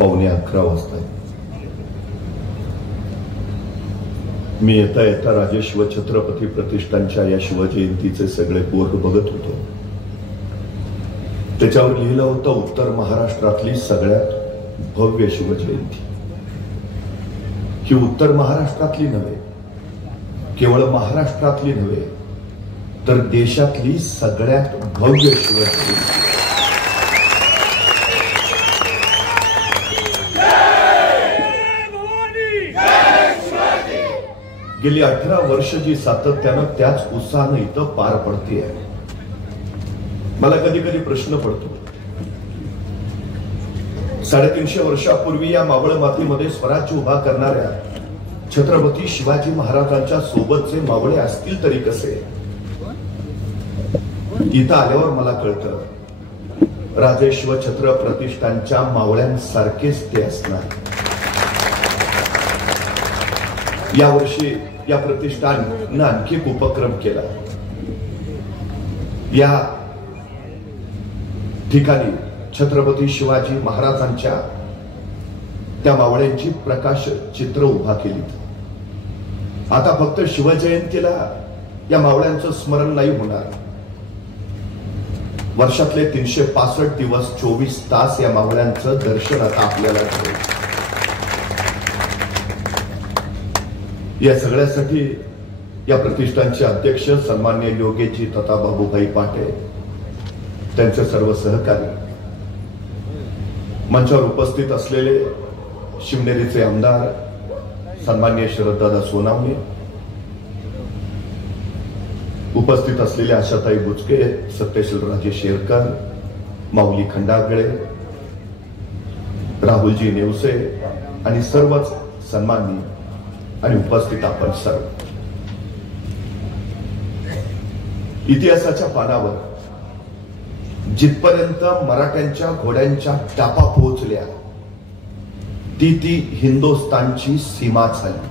11:15 वाजता मी येता येता राजे शिवछत्रपती प्रतिष्ठानच्या या शिवजयंतीचे सगळे बोर्ड बघत होतो. त्याच्यावर लिहिलं होतं उत्तर महाराष्ट्रातली सगळ्यात भव्य शिवजयंती. ही उत्तर महाराष्ट्रातली नव्हे, केवळ महाराष्ट्रातली नव्हे, तर देशातली सगळ्यात भव्य शिवजयंती. गेली 18 वर्ष जी सातत्यानं त्याच उत्साहानं इथं पार पडते. मला कधी कधी प्रश्न पडतो, 350 वर्षापूर्वी या मावळ मातीमध्ये स्वराज्य उभा करणाऱ्या छत्रपती शिवाजी महाराजांच्या सोबतचे मावळे असतील तरी कसे. इथं आल्यावर मला कळतं राजे शिवछत्र प्रतिष्ठानच्या मावळ्यांसारखेच ते असणार. यावर्षी या प्रतिष्ठाननं आणखी एक उपक्रम केला. या ठिकाणी छत्रपती शिवाजी महाराजांच्या त्या मावळ्यांची प्रकाश चित्र उभा केली. आता फक्त शिवजयंतीला या मावळ्यांचं स्मरण नाही होणार, वर्षातले 365 दिवस 24 तास या मावळ्यांचं दर्शन आता आपल्याला घडेल. या सगळ्यासाठी या प्रतिष्ठानचे अध्यक्ष सन्माननीय योगेशजी तथा बाबूभाई पाटे, त्यांचे सर्व सहकारी, मंचावर उपस्थित असलेले शिवनेरीचे आमदार सन्माननीय शरददादा सोनावणे, उपस्थित असलेले आशाताई बुचके, सत्यशीलराजे शेरकर, माऊली खंडागळे, राहुलजी नेवसे आणि सर्वच सन्माननीय आणि उपस्थित आपण सर्व. इतिहासाच्या पानावर जिथपर्यंत मराठ्यांच्या घोड्यांच्या टापा पोहोचल्या ती हिंदुस्थानची सीमा झाली.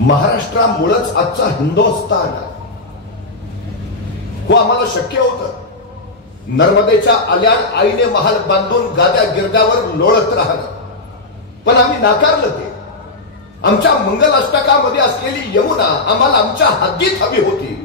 महाराष्ट्रामुळेच आजचा हिंदुस्थान हो आम्हाला शक्य होतं. नर्मदेच्या आल्यान आईने महाल बांधून गाद्या गिरद्यावर लोळत राहणं, पण आम्ही नाकारलं ते. आमच्या मंगलाष्टकामध्ये असलेली यमुना आम्हाला आमच्या हद्दीत हवी होती.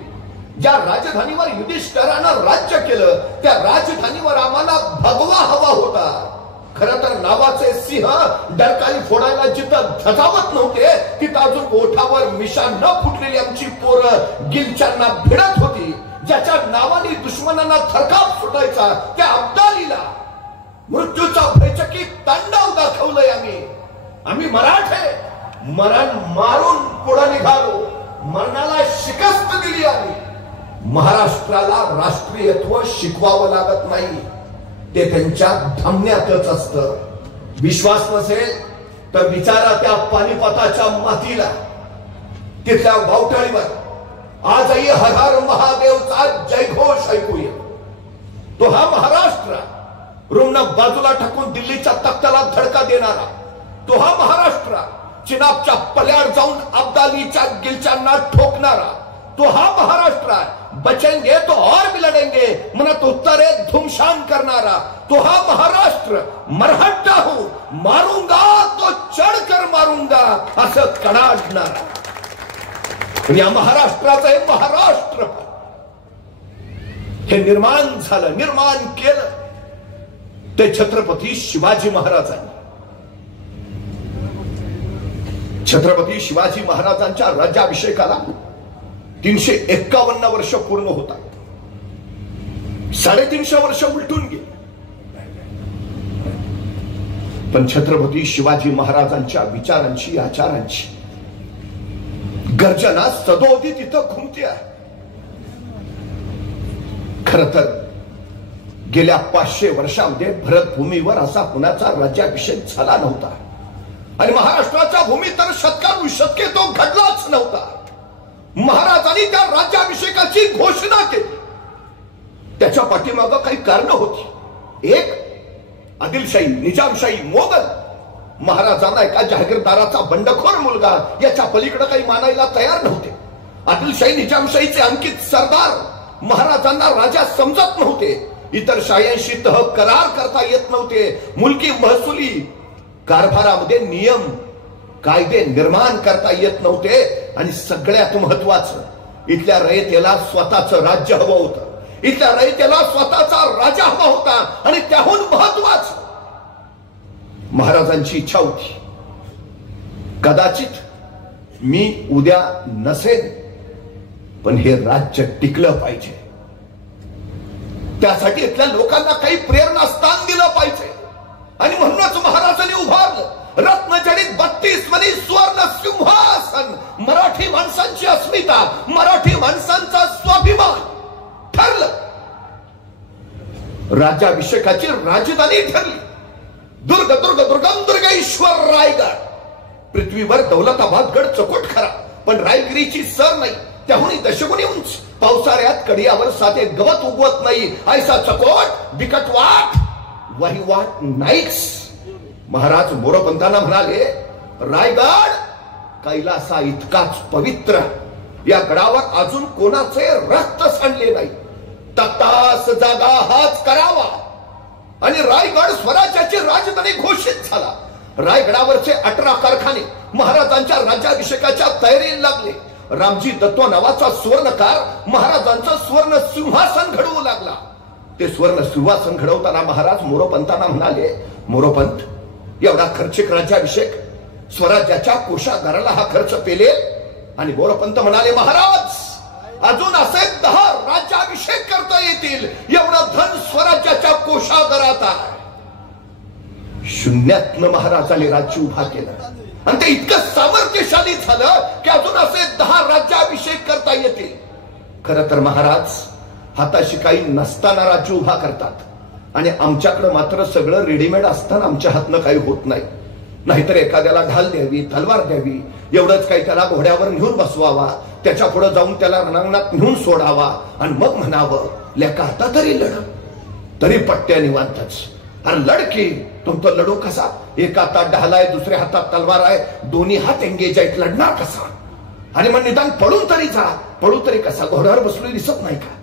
ज्या राजधानीवर युधिष्ठिरानं राज्य केलं त्या राजधानीवर आम्हाला भगवा हवा होता. खरं तर नावाचे सिंह डरकाळी फोडायला जिथं झजावत नव्हते तिथं अजून ओठावर मिशा न फुटलेली आमची पोरं गिलच्यांना भिडत होती. ज्याच्या नावाने दुश्मनांना थरकाप फुटायचा त्या अब्दालीला मृत्यूचा भयचकित तांडव दाखवलंय. आम्ही मराठे मरण मारून पुढे निघालो, मरणाला शिकस्त दिली. आम्ही महाराष्ट्राला राष्ट्रीयत्व शिकवावं लागत नाही, ते त्यांच्या धमन्यातच असतं. विश्वास नसेल तर विचारा त्या पानिपताच्या मातीला, तिथल्या बावटाळीवर आजही हर हर महादेवचा जयघोष ऐकूया. तो हा महाराष्ट्र रुग्ण बाजूला टाकून दिल्लीच्या तख्ताला धडका देणारा, तो हा महाराष्ट्र चिनाबच्या पल्याड जाऊन अब्दालीच्या गिलच्यांना ठोकणारा, तो हा महाराष्ट्र बचेंगे तो और भी लढेंगे म्हणत उत्तरे धुमशान करणारा, तो हा महाराष्ट्र मरहट्टा हूं मारूंगा तो चढकर मारूंगा असं कडाडणारा. या महाराष्ट्राचं हे महाराष्ट्र हे निर्माण झालं, निर्माण केलं ते छत्रपती शिवाजी महाराजांनी. छत्रपती शिवाजी महाराजांच्या राज्याभिषेकाला 351 वर्ष पूर्ण होतात. 350 वर्ष उलटून गेली, पण छत्रपती शिवाजी महाराजांच्या विचारांची आचारांची गर्जना सदोदित तिथं घुमते आहे. खर तर गेल्या 500 वर्षांमध्ये भरतभूमीवर असा कुणाचा राज्याभिषेक झाला नव्हता आणि महाराष्ट्राच्या भूमीत तर शतके तो घडलाच नव्हता. महाराजांनी त्या राज्याभिषेकाची घोषणा केली. त्याच्या पाठीमागं काही कारण होती. एक, आदिलशाही, निजामशाही, मोगल महाराजांना एका जहागीरदाराचा बंडखोर मुलगा याच्या पलीकडे काही मानायला तयार नव्हते. आदिलशाही निजामशाहीचे अंकित सरदार महाराजांना राजा समजत नव्हते, इतर शायांशी तह करार करता येत नव्हते, मुलकी महसुली कारभारामध्ये नियम कायदे निर्माण करता येत नव्हते, आणि सगळ्यात महत्वाचं इथल्या रयतेला स्वतःचं राज्य हवं होतं, इथल्या रयतेला स्वतःचा राजा हवा होता, आणि त्याहून महत्वाचं महाराजांची इच्छा होती, कदाचित मी उद्या नसेन पण हे राज्य टिकलं पाहिजे, त्यासाठी इथल्या लोकांना काही प्रेरणास्थान दिलं पाहिजे, आणि म्हणूनच महाराजांनी उभारलं रत्नजडित 32 मनी सुवर्ण सिंहासन, मराठी माणसांची अस्मिता, मराठी माणसांचा स्वाभिमान ठरलं, राज्याभिषेकाची राजधानी ठरली, दुर्ग दुर्ग दुर्गम दुर्गेश्वर रायगड, पृथ्वीवर दौलताबाद गड चकोट खरा पण रायगिरीची सर नाही, त्याहून दशगुणी उंच, पावसाळ्यात कडियावर साधे गवत उगवत नाही, ऐसा चकोट बिकट वाट वहिवाट नाहीच. महाराज मोरोपंतांना म्हणाले, रायगड कैलासा इतकाच पवित्र, या गडावर अजून कोणाचे रक्त सांडले नाही, ततास जागा हाच करावा, आणि रायगड स्वराज्याची राजधानी घोषित झाला. रायगडावरचे 18 कारखाने महाराजांच्या राज्याभिषेकाच्या तयारीला लागले. रामजी दत्त नावाचा सुवर्णकार महाराजांचं स्वर्ण सिंहासन घडवू लागला. ते स्वर्ण सिंहासन घडवताना महाराज मोरोपंतांना म्हणाले, मोरोपंत, एवढा खर्चिक राज्याभिषेक स्वराज्याच्या कोषागाराला हा खर्च पेलेल? आणि मोरोपंत म्हणाले, महाराज, अजून असे 10 राज्याभिषेक करता येतील एवढं धन स्वराज्याच्या कोषागारात आहे. शून्यातनं महाराजांनी राज्य उभा केलं, आणि ते इतकं सामर्थ्यशाली झालं की अजून असे 10 राज्याभिषेक करता येतील. खरं तर महाराज हाताशी काही नसताना राज्य उभा करतात, आणि आमच्याकडे मात्र सगळं रेडीमेड असताना आमच्या हातनं काही होत नाही. नाहीतर एखाद्याला ढाल द्यावी, तलवार द्यावी, एवढंच काही त्याला घोड्यावर नेऊन बसवावा, त्याच्या पुढे जाऊन त्याला रणांगणात नेऊन सोडावा, आणि मग म्हणावं, लेका आता तरी लढ, तरी पट्ट्या निवांतच. अरे लढकी, तुमचा लढू कसा? एका हातात ढाल आहे, दुसऱ्या हातात तलवार आहे, दोन्ही हात एंगेज आहेत, लढणार कसा? आणि मग निदान पळून तरी जा, पळू तरी कसा? घोड्यावर बसलेली दिसत नाही का?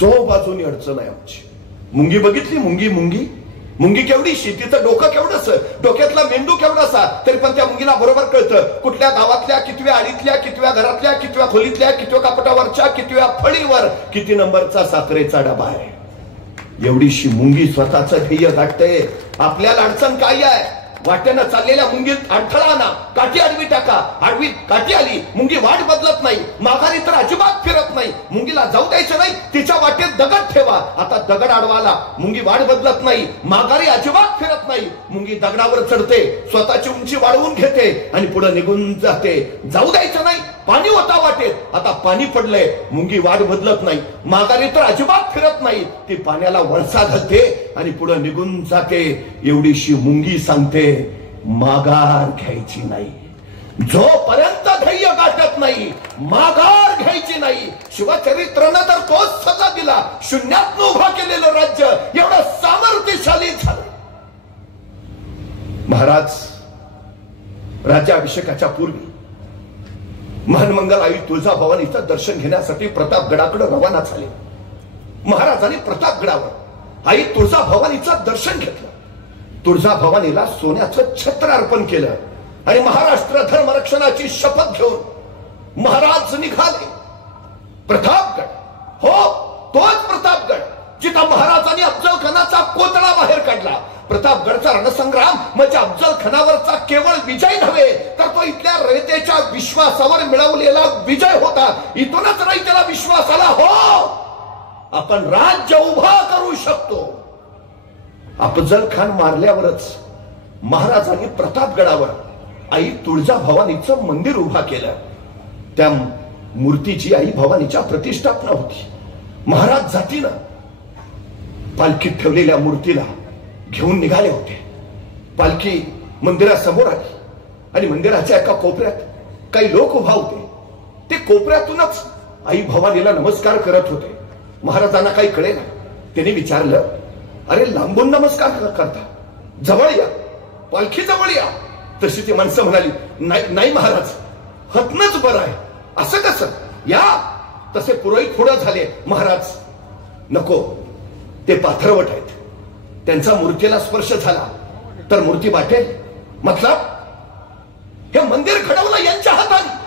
चो बाजूनी अडचण आहे आमची. मुंगी बघितली? मुंगी मुंगी मुंगी केवढीशी, तिचं डोकं केवढंस, डोक्यातला मेंदू केवढासा, तरी पण त्या मुंगीला बरोबर कळतं कुठल्या गावातल्या, कितव्या आडीतल्या, कितव्या घरातल्या, कितव्या खोलीतल्या, कितव्या कपाटावरच्या, कितव्या फळीवर किती नंबरचा साखरेचा डबा आहे. एवढीशी मुंगी स्वतःचं ध्येय गाठते. आपल्याला अडचण काय आहे? वाटेनं चाललेल्या मुंगीत अडथळा ना, काठी आडवी टाका, आडवी काठी आली, मुंगी वाट बदलत नाही, माघारी तर अजिबात फिरत नाही, मुंगीला जाऊ द्यायचं नाही, तिच्या वाटेत दगड ठेवा. आता दगड आडवाला, मुंगी वाट बदलत नाही, माघारी अजिबात फिरत नाही, मुंगी दगडावर चढते, स्वतःची उंची वाढवून घेते आणि पुढे निघून जाते. जाऊ द्यायचं नाही, पाणी होता वाटेत, आता पाणी पडलंय, मुंगी वाट बदलत नाही, माघारी तर अजिबात फिरत नाही, ती पाण्याला वळसा घालते आणि पुढे निघून जाते. एवढीशी मुंगी सांगते, माघार घ्यायची नाही, जोपर्यंत ध्येय गाठत नाही माघार घ्यायची नाही. शिवचरित्रानं तर तोच सल्ला दिला. शून्यातनं उभा केलेलं राज्य एवढं सामर्थ्यशाली झालं. महाराज राज्याभिषेकाच्या पूर्वी महानमंगल आई तुळजाभवानीचं दर्शन घेण्यासाठी प्रतापगडाकडे रवाना झाले. महाराजांनी प्रतापगडावर आई तुळजाभवानीचं दर्शन घेतलं. तुळजाभवानीला सोन्याचं छत्र अर्पण केलं आणि महाराष्ट्र धर्मरक्षणाची शपथ घेऊन महाराज निघाले. प्रतापगड, हो तोच प्रतापगड जिथं महाराजांनी अफजल खानाचा कोतळा बाहेर काढला. प्रतापगडचा रणसंग्राम म्हणजे अफजल खानावरचा केवळ विजय नव्हे, तर तो इथल्या रयतेच्या विश्वासावर मिळवलेला विजय होता. इथूनच रयतेला विश्वास आला, हो आपण राज्य उभा करू शकतो. अफजल खान मारल्यावरच महाराजांनी प्रतापगडावर आई तुळजाभवानीचं मंदिर उभा केलं. त्या मूर्तीची आई भवानीच्या प्रतिष्ठापना होती. महाराज जातीनं पालखीत ठेवलेल्या मूर्तीला घेऊन निघाले होते. पालखी मंदिरासमोर आली आणि मंदिराच्या एका कोपऱ्यात काही लोक उभा होते. ते कोपऱ्यातूनच आई भवानीला नमस्कार करत होते. महाराजांना काही कळेना. त्यांनी विचारलं, अरे लांबून नमस्कार करता, जवळ या, पालखी जवळ या. तशी ती माणसं म्हणाली, नाही नाही महाराज, हतनच बरं आहे. असं कसं? या तसे पुरोहित पुढे झाले. महाराज नको, ते पाथरवट आहेत, त्यांचा मूर्तीला स्पर्श झाला तर मूर्ती वाटेल. मतलब हे मंदिर घडवलं यांच्या हाताने,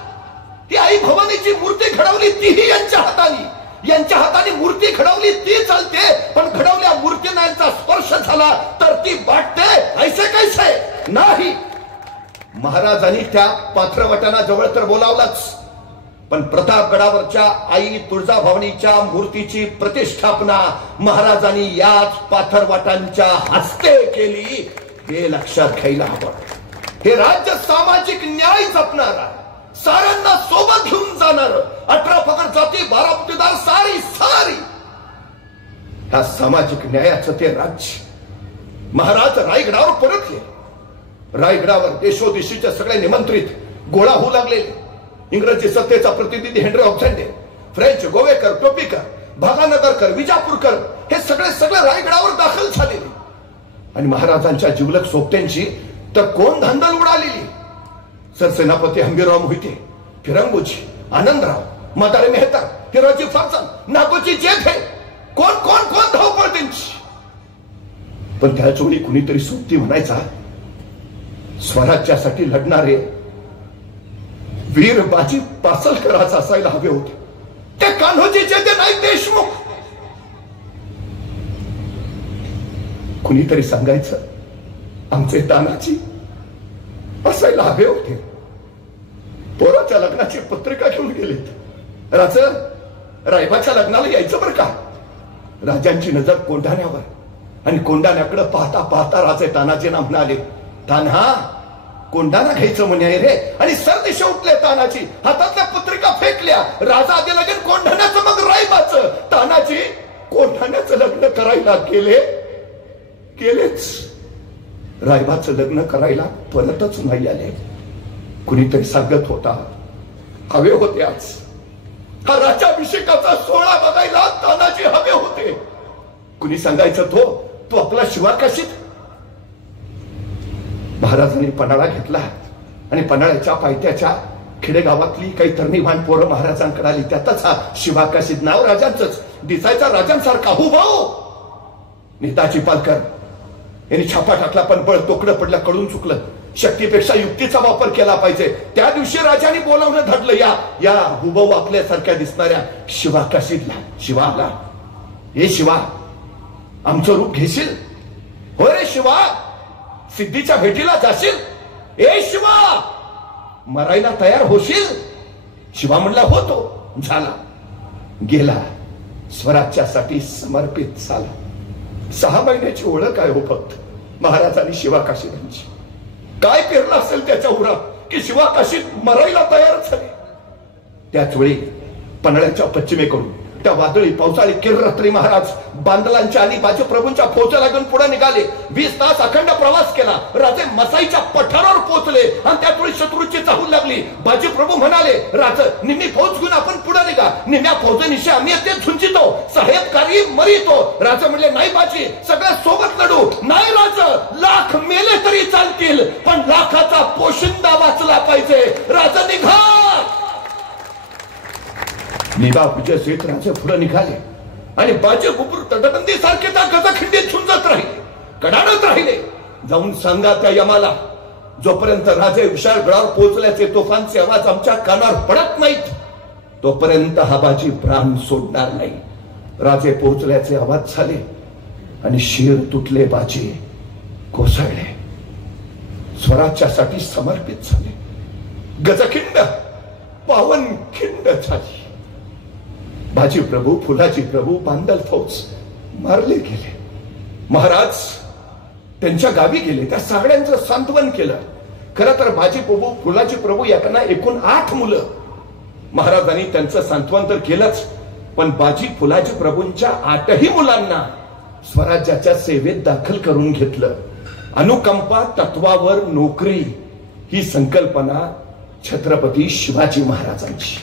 ती आई भवानीची मूर्ती घडवली तीही यांच्या हाताने. यांच्या हाताने मूर्ती घडवली ती चालते, पण घडवल्या मूर्तींना यांचा स्पर्श झाला तर ती वाटते. ऐसे कैसे नाही. महाराजांनी त्या पाथरवटांना जवळ तर बोलावलंच, पण प्रतापगडावरच्या आई तुळजाभवानीच्या मूर्तीची प्रतिष्ठापना महाराजांनी याच पाथरवटांच्या हस्ते केली. हे लक्षात घ्यायला हवं. हे राज्य सामाजिक न्याय जपणार, साऱ्यांना सोबत घेऊन जाणार, 18 फकड जाती 12 पुतेदार सारी सारी ह्या सामाजिक न्यायाचं ते राज्य. महाराज रायगडावर परतले. रायगडावर देशोदेशीचे सगळे निमंत्रित गोळा होऊ लागले. इंग्रजी सत्तेचा प्रतिनिधी हेनरी ऑक्झेंडे, फ्रेंच गोवेकर, टोपीकर, भागानगरकर, विजापूरकर हे सगळे रायगडावर दाखल झालेले. आणि महाराजांच्या जिवलग सोबत्यांची तर कोण धांदल उडालेली. सरसेनापती हंबीरराव मोहिते, फिरंगोजी, आनंदराव, म्हातारे मेहता, हिरोजी फारसन, नागोजी जेठे, कोण कोण कोण धावपळ त्यांची. पण त्याच वेळी कुणीतरी सोबती म्हणायचा, स्वराज्यासाठी लढणारे वीर बाजी पासलकरांचा असायला हवे होते. ते कान्होजीचे ते नाईक देशमुख. कुणीतरी सांगायचं, आमचे तानाजी असायला हवे होते. पोराच्या लग्नाची पत्रिका घेऊन गेलेत. रायबाच्या लग्नाला यायचं बरं का. राजांची नजर कोंढाण्यावर, आणि कोंढाण्याकडे पाहता पाहता राजे तानाजींना म्हणाले, तान्हा कोंढाणा घ्यायचं म्हणे रे. आणि सरदिशा उठले तानाजी, हातातल्या पत्रिका फेकल्या. राजा आधी लगेच कोंढाण्याचं, मग रायबाचं. तानाजी कोंढाण्याचं लग्न करायला केलेच. रायबाचं लग्न करायला परतच नाही आले. कुणीतरी सांगत होता, हवे होते आज हा राज्याभिषेकाचा सोहळा बघायला तानाजी हवे होते. कुणी सांगायचं तो आपला शिवाकाशीत. महाराजांनी पन्हाळा घेतला आणि पन्हाळ्याच्या पायथ्याच्या खेडेगावातली काही तरणीवान पोरं महाराजांकडे आली. त्यातच हा शिवाकाशीत नाव राजांचंच, दिसायचा राजांसारखा. हो भाऊ नेताजी पालकर यांनी छापा टाकला, पण बळ तोकडं पडलं, कळून चुकलं. शक्तीपेक्षा युक्तीचा वापर केला पाहिजे. त्या दिवशी राजाने बोलावणं धरलं या हुबहू आपल्यासारख्या दिसणाऱ्या शिवाकाशीतला. शिवा आला. हे शिवा, आमचं रूप घेशील? हो रे शिवा, सिद्धीच्या भेटीला जाशील? ए शिवा, मरायला तयार होशील? शिवा म्हणला होतो. झाला, गेला, स्वराज्यासाठी समर्पित झाला. 6 महिन्याची ओळख आहे हो फक्त महाराजांनी शिवाकाशीदांची. काय पेरलं असेल त्याच्या उरात की शिवाकाशीत मरायला तयार झाले. त्याच वेळी पन्हाळ्याच्या पश्चिमेकडून त्या वादळी पावसाळी किररात्री महाराज बांदलांच्या आणि बाजीप्रभूंच्या फौजा घेऊन पुढे निघाले. 20 तास अखंड प्रवास केला. राजे मसाईच्या पठारावर पोहोचले आणि त्यावेळी शत्रूची चाहूल लागली. बाजीप्रभू म्हणाले, राज निम्मी फौज घेऊन आपण पुढे निघा. निम्या फौजेनिशी आम्ही ते झुंजितो, साहेबकारी मरितो. राजा म्हणले, नाही बाजी, सगळ्या सोबत लढू. नाही राज, लाख मेले तरी चालतील, पण लाखाचा पोशिंदा वाचला पाहिजे. राजा निघा. निघा विजय सेठ राजे पुढे निघाले आणि बाजी गुपूर तटबंदी सारखे त्या गजखिंडीत झुंजत राहिले, कडाडत राहिले. जाऊन सांगा त्या यमाला, जोपर्यंत राजे विशाळगडावर पोहोचल्याचे तोफांचे आवाज आमच्या कानावर पडत नाहीत तोपर्यंत हा बाजी प्राण सोडणार नाही. राजे पोहोचल्याचे आवाज झाले आणि शिर तुटले. बाजी कोसळले, स्वराज्यासाठी समर्पित झाले. गजखिंड पावनखिंड झाली. बाजी प्रभू, फुलाजी प्रभू, बांदल फौज मारले गेले. महाराज त्यांच्या गावी गेले. त्या सगळ्यांचं सांत्वन केलं. खरं तर बाजी प्रभू, फुलाजी प्रभू यांना एकूण 8 मुलं. महाराजांनी त्यांचं सांत्वन तर केलंच, पण बाजी फुलाजी प्रभूंच्या 8ही मुलांना स्वराज्याच्या सेवेत दाखल करून घेतलं. अनुकंपा तत्वावर नोकरी ही संकल्पना छत्रपती शिवाजी महाराजांची.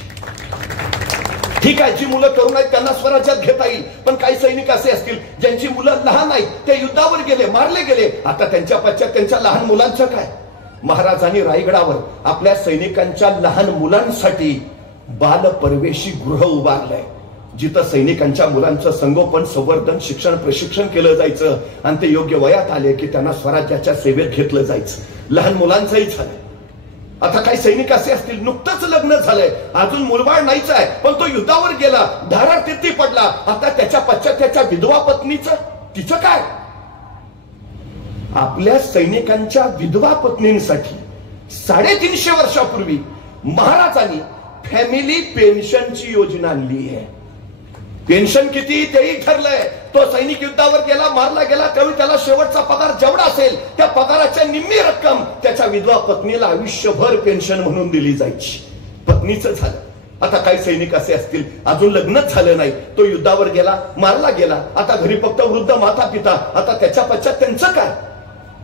ठीक आहे, जी मुलं तरुण आहेत त्यांना स्वराज्यात घेता येईल, पण काही सैनिक असे असतील ज्यांची मुलं लहान आहेत, ते युद्धावर गेले, मारले गेले. आता त्यांच्या पश्चात त्यांच्या लहान मुलांचं काय? महाराजांनी रायगडावर आपल्या सैनिकांच्या लहान मुलांसाठी बाल परवेशी गृह उभारलंय, जिथं सैनिकांच्या मुलांचं संगोपन, संवर्धन, शिक्षण, प्रशिक्षण केलं जायचं आणि ते योग्य वयात आले की त्यांना स्वराज्याच्या सेवेत घेतलं जायचं. लहान मुलांचंही झालंय. आता काही सैनिक असे असतील, नुकतंच लग्न झालंय, अजून मुलबाळ नाहीच आहे, पण तो युद्धावर गेला, धारार तिथी पडला, आता त्याच्या पश्चात त्याच्या विधवा पत्नीचं, तिचं काय? आपल्या सैनिकांच्या विधवा पत्नींसाठी 350 वर्षापूर्वी महाराजांनी फॅमिली पेन्शनची योजना आणली आहे. पेन्शन किती तेही ठरलंय. तो सैनिक युद्धावर गेला, मारला गेला, त्यावेळी त्याला शेवटचा पगार जेवढा असेल त्या पगाराच्या निम्मी रक्कम त्याच्या विधवा पत्नीला आयुष्यभर पेन्शन म्हणून दिली जायची. पत्नीचं झालं. आता काही सैनिक असे असतील, अजून लग्नच झालं नाही, तो युद्धावर गेला, मारला गेला, आता घरी फक्त वृद्ध माता पिता, आता त्याच्या पश्चात त्यांचं काय?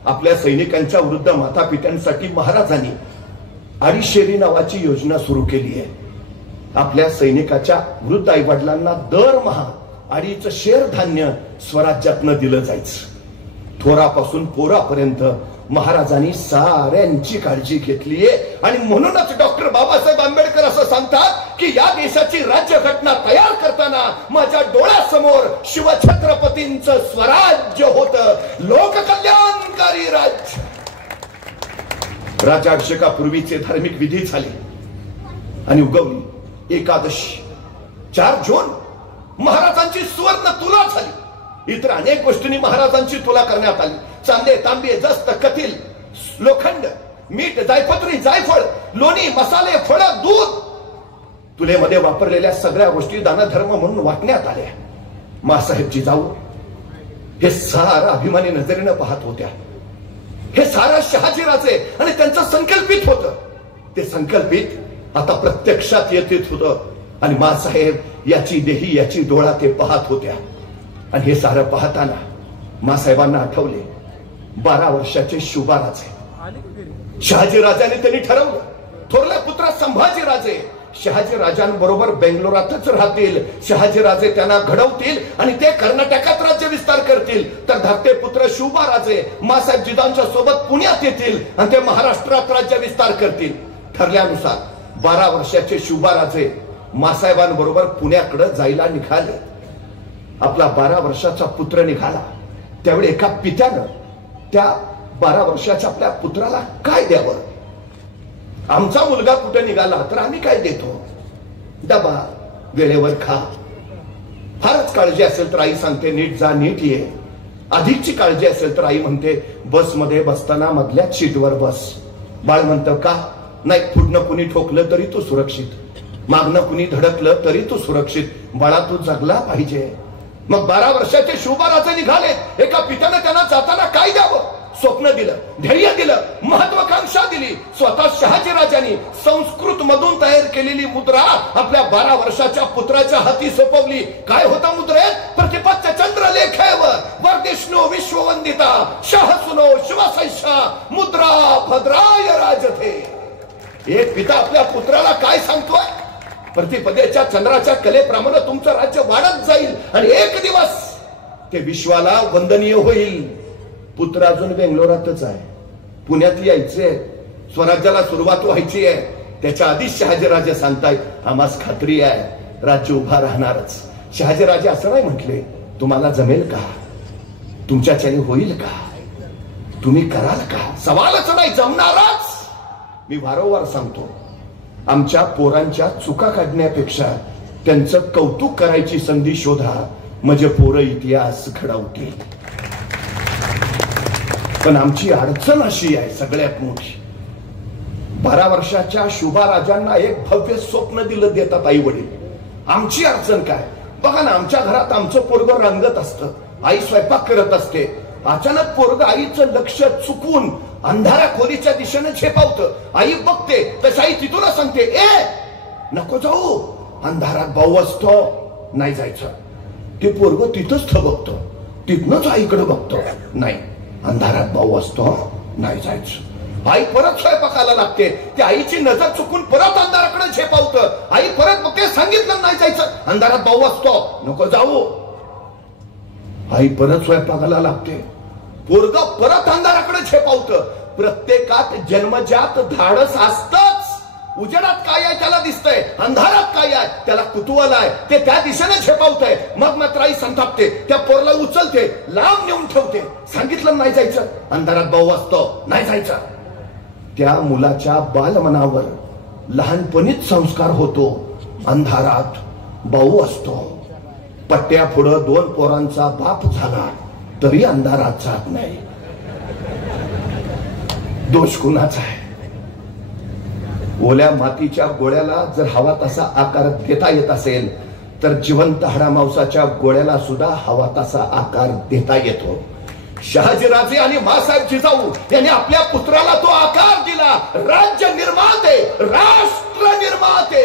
आपल्या सैनिकांच्या वृद्ध माता पित्यांसाठी महाराजांनी अडीशेरी नावाची योजना सुरू केली आहे. आपल्या सैनिकाच्या वृद्ध आई वडिलांना दरमहा 2.5 शेर धान्य स्वराज्यातनं दिलं जायचं. थोरापासून पोरापर्यंत महाराजांनी साऱ्यांची काळजी घेतलीये. आणि म्हणूनच डॉक्टर बाबासाहेब आंबेडकर असं सांगतात की या देशाची राज्यघटना तयार करताना माझ्या डोळ्यासमोर शिवछत्रपतींचं स्वराज्य होतं, लोककल्याणकारी राज्य. राज्याभिषेकापूर्वीचे धार्मिक विधी झाले आणि उगवली एकादशी. 4 जून महाराजांची सुवर्ण तुला झाली. इतर अनेक गोष्टींनी महाराजांची तुला करण्यात आली. चांदे, तांबे, जस्त, कथील, लोखंड, मीठ, जायपत्री, जायफळ, लोणी, मसाले, फळं, दूध, तुलेमध्ये वापरलेल्या सगळ्या गोष्टी दानधर्म म्हणून वाटण्यात आल्या. मासाहेब जिजाऊ हे सारं अभिमानी नजरेनं पाहत होत्या. हे सारं शहाजीराजे आणि त्यांचं संकल्पित होतं. ते संकल्पित आता प्रत्यक्षात येत होतं. आणि मासाहेब याची देही, याची डोळा ते पाहत होत्या. आणि हे सारं पाहताना मासाहेबांना आठवले 12 वर्षाचे शुभाराजे. शहाजीराजांनी त्यांनी ठरवलं, थोरले पुत्र संभाजीराजे शहाजीराजांबरोबर बेंगलोरातच राहतील. शहाजीराजे त्यांना घडवतील आणि ते कर्नाटकात राज्य विस्तार करतील. तर धाकटे पुत्र शुभाराजे मासाहेब जिजाऊंच्या सोबत पुण्यात येतील आणि ते महाराष्ट्रात राज्य विस्तार करतील. ठरल्यानुसार 12 वर्षाचे शुभाराजे मासाहेबांबरोबर पुण्याकडे जायला निघाले. आपला 12 वर्षाचा पुत्र निघाला. त्यावेळी एका पित्यानं त्या 12 वर्षाच्या आपल्या पुत्राला काय द्यावं? आमचा मुलगा कुठे निघाला तर आम्ही काय देतो? डबा, वेळेवर खा. फारच काळजी असेल तर आई सांगते नीट जा, नीट ये. अधिकची काळजी असेल तर आई म्हणते बसमध्ये बसताना मधल्या सीटवर बस. बाळ म्हणतं का? नाही, पुढनं कुणी ठोकलं तरी तू सुरक्षित, मागणं कुणी धडकलं तरी तू सुरक्षित. बाळा तू जगला पाहिजे. मग 12 वर्षाचे शुभाराजे निघाले. एका पित्यानं त्यांना जाताना काय द्यावं? स्वप्न दिलं, ध्येय दिलं, महत्वाकांक्षा दिली. स्वतः शहाजीराजांनी संस्कृत मधून तयार केलेली मुद्रा आपल्या 12 वर्षाच्या पुत्राच्या हाती सोपवली. काय होता मुद्रेत? प्रतिपत्य चंद्र लेखेवर वरदेष्णू विश्ववंदिता शाहसुनो शिवसैषा मुद्रा भद्राय राजथे. एक पिता आपल्या पुत्राला काय सांगतोय? प्रतिपदेच्या चंद्राच्या कलेप्रमाणे तुमचं राज्य वाढत जाईल आणि एक दिवस ते विश्वाला वंदनीय होईल. पुत्र अजून बेंगलोरातच आहे, पुण्यात यायचे, स्वराज्याला सुरुवात व्हायची आहे. त्याच्या आधीच शहाजीराजे सांगतायत आम्हास खात्री आहे राज्य उभा राहणारच. शहाजीराजे असं नाही म्हटले तुम्हाला जमेल का, तुमच्याच्याने होईल का, तुम्ही कराल का? सवालच नाही, जमणारच. मी वारंवार सांगतो आमच्या पोरांच्या चुका काढण्यापेक्षा त्यांचं कौतुक करायची संधी शोधा, म्हणजे पोरं इतिहास घडवतील. पण आमची अडचण अशी आहे सगळ्यात मोठी, 12 वर्षाच्या शुभाराजांना एक भव्य स्वप्न दिलं देतात आई वडील. आमची अडचण काय? बघा ना, आमच्या घरात आमचं पोरगं रंगत असतं, आई स्वयंपाक करत असते. अचानक पोरगं आईचं लक्ष चुकून अंधाऱ्या खोलीच्या दिशेने झेपावतं. आई बघते तशी आई तिथूनच सांगते ए नको जाऊ, अंधारात भाऊ असतो, नाही जायचं. ते पोरगं तिथंच थबकतं, तिथनच आईकडे बघतो, नाही अंधारात भाऊ असतो, नाही जायचं. आई परत स्वयंपाकाला लागते. ती आईची नजर चुकून परत अंधाराकडे झेपावतं. आई परत बघते, सांगितलं नाही जायचं, अंधारात भाऊ असतो, नको जाऊ. आई परत स्वयंपाकाला लागते. पोरगं परत अंधाराकडे झेपावतं. प्रत्येकात जन्मजात धाडस असतच, उजेडात काय आहे त्याला दिसतंय, अंधारात काय आहे त्याला कुतूहल आहे, ते त्या दिशेने झेपावतंय. मग मात्र आई संतापते, त्या पोरला उचलते, लांब नेऊन ठेवते. सांगितलं नाही जायचं, अंधारात भाऊ असतो, नाही जायचं. त्या मुलाच्या बालमनावर लहानपणीच संस्कार होतो, अंधारात भाऊ असतो. पट्ट्या पुढं 2 पोरांचा बाप झाला तरी अंधारात जात नाही. दोष कुणाचा आहे? ओल्या मातीच्या गोळ्याला जर हवा तसा आकार देता येत असेल तर जिवंत हाडामांसाच्या गोळ्याला सुद्धा हवा तसा आकार देता येतो. शहाजीराजे आणि मासाहेब जिजाऊ यांनी आपल्या पुत्राला तो आकार दिला. राज्य निर्माते, राष्ट्र निर्माते.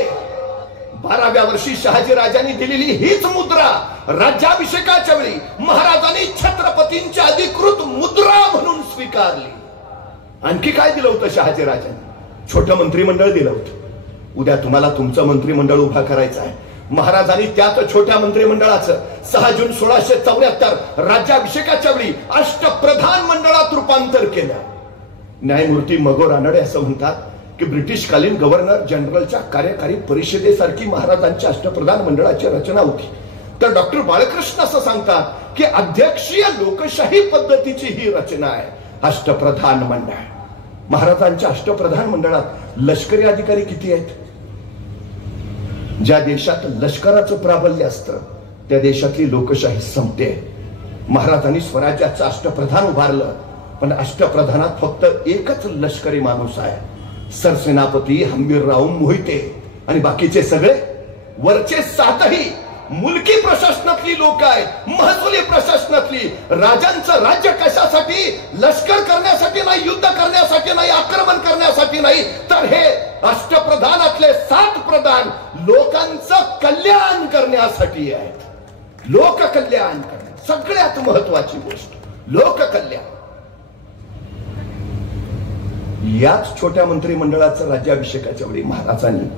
12व्या वर्षी शहाजीराजांनी दिलेली हीच मुद्रा राज्याभिषेकाच्या वेळी महाराजांनी छत्रपतींची अधिकृत मुद्रा म्हणून स्वीकारली. आणखी काय दिलं होतं शहाजीराजांनी? छोटं मंत्रिमंडळ दिलं होतं. उद्या तुम्हाला तुमचं मंत्रिमंडळ उभा करायचं आहे. महाराजांनी त्याच छोट्या मंत्रिमंडळाचं 6 जून 1674 राज्याभिषेकाच्या वेळी अष्टप्रधान मंडळात रूपांतर केलं. न्यायमूर्ती मगो रानडे असं म्हणतात की ब्रिटिशकालीन गव्हर्नर जनरलच्या कार्यकारी परिषदेसारखी महाराजांच्या अष्टप्रधान मंडळाची रचना होती. तर डॉक्टर बाळकृष्ण असं सांगतात की अध्यक्षीय लोकशाही पद्धतीची ही रचना आहे अष्टप्रधान मंडळ. महाराजांच्या अष्टप्रधान मंडळात लष्करी अधिकारी किती आहेत? ज्या देशात लष्कराचं प्राबल्य असतं त्या देशातली लोकशाही संपते. महाराजांनी स्वराज्याचं अष्टप्रधान उभारलं, पण अष्टप्रधानात फक्त एकच लष्करी माणूस आहे, सरसेनापती हंबीरराव मोहिते. आणि बाकीचे सगळे वरचे 7ही मुलकी प्रशासनातली लोक आहेत, महसुली प्रशासनातली. राजांचं राज्य कशासाठी? लष्कर करण्यासाठी नाही, युद्ध करण्यासाठी नाही, आक्रमण करण्यासाठी नाही, तर हे अष्टप्रधानातले 7 प्रधान लोकांचं कल्याण करण्यासाठी आहेत. लोककल्याण करणे सगळ्यात महत्वाची गोष्ट, लोककल्याण. याच छोट्या मंत्रिमंडळाचं राज्याभिषेकाच्या वेळी महाराजांनी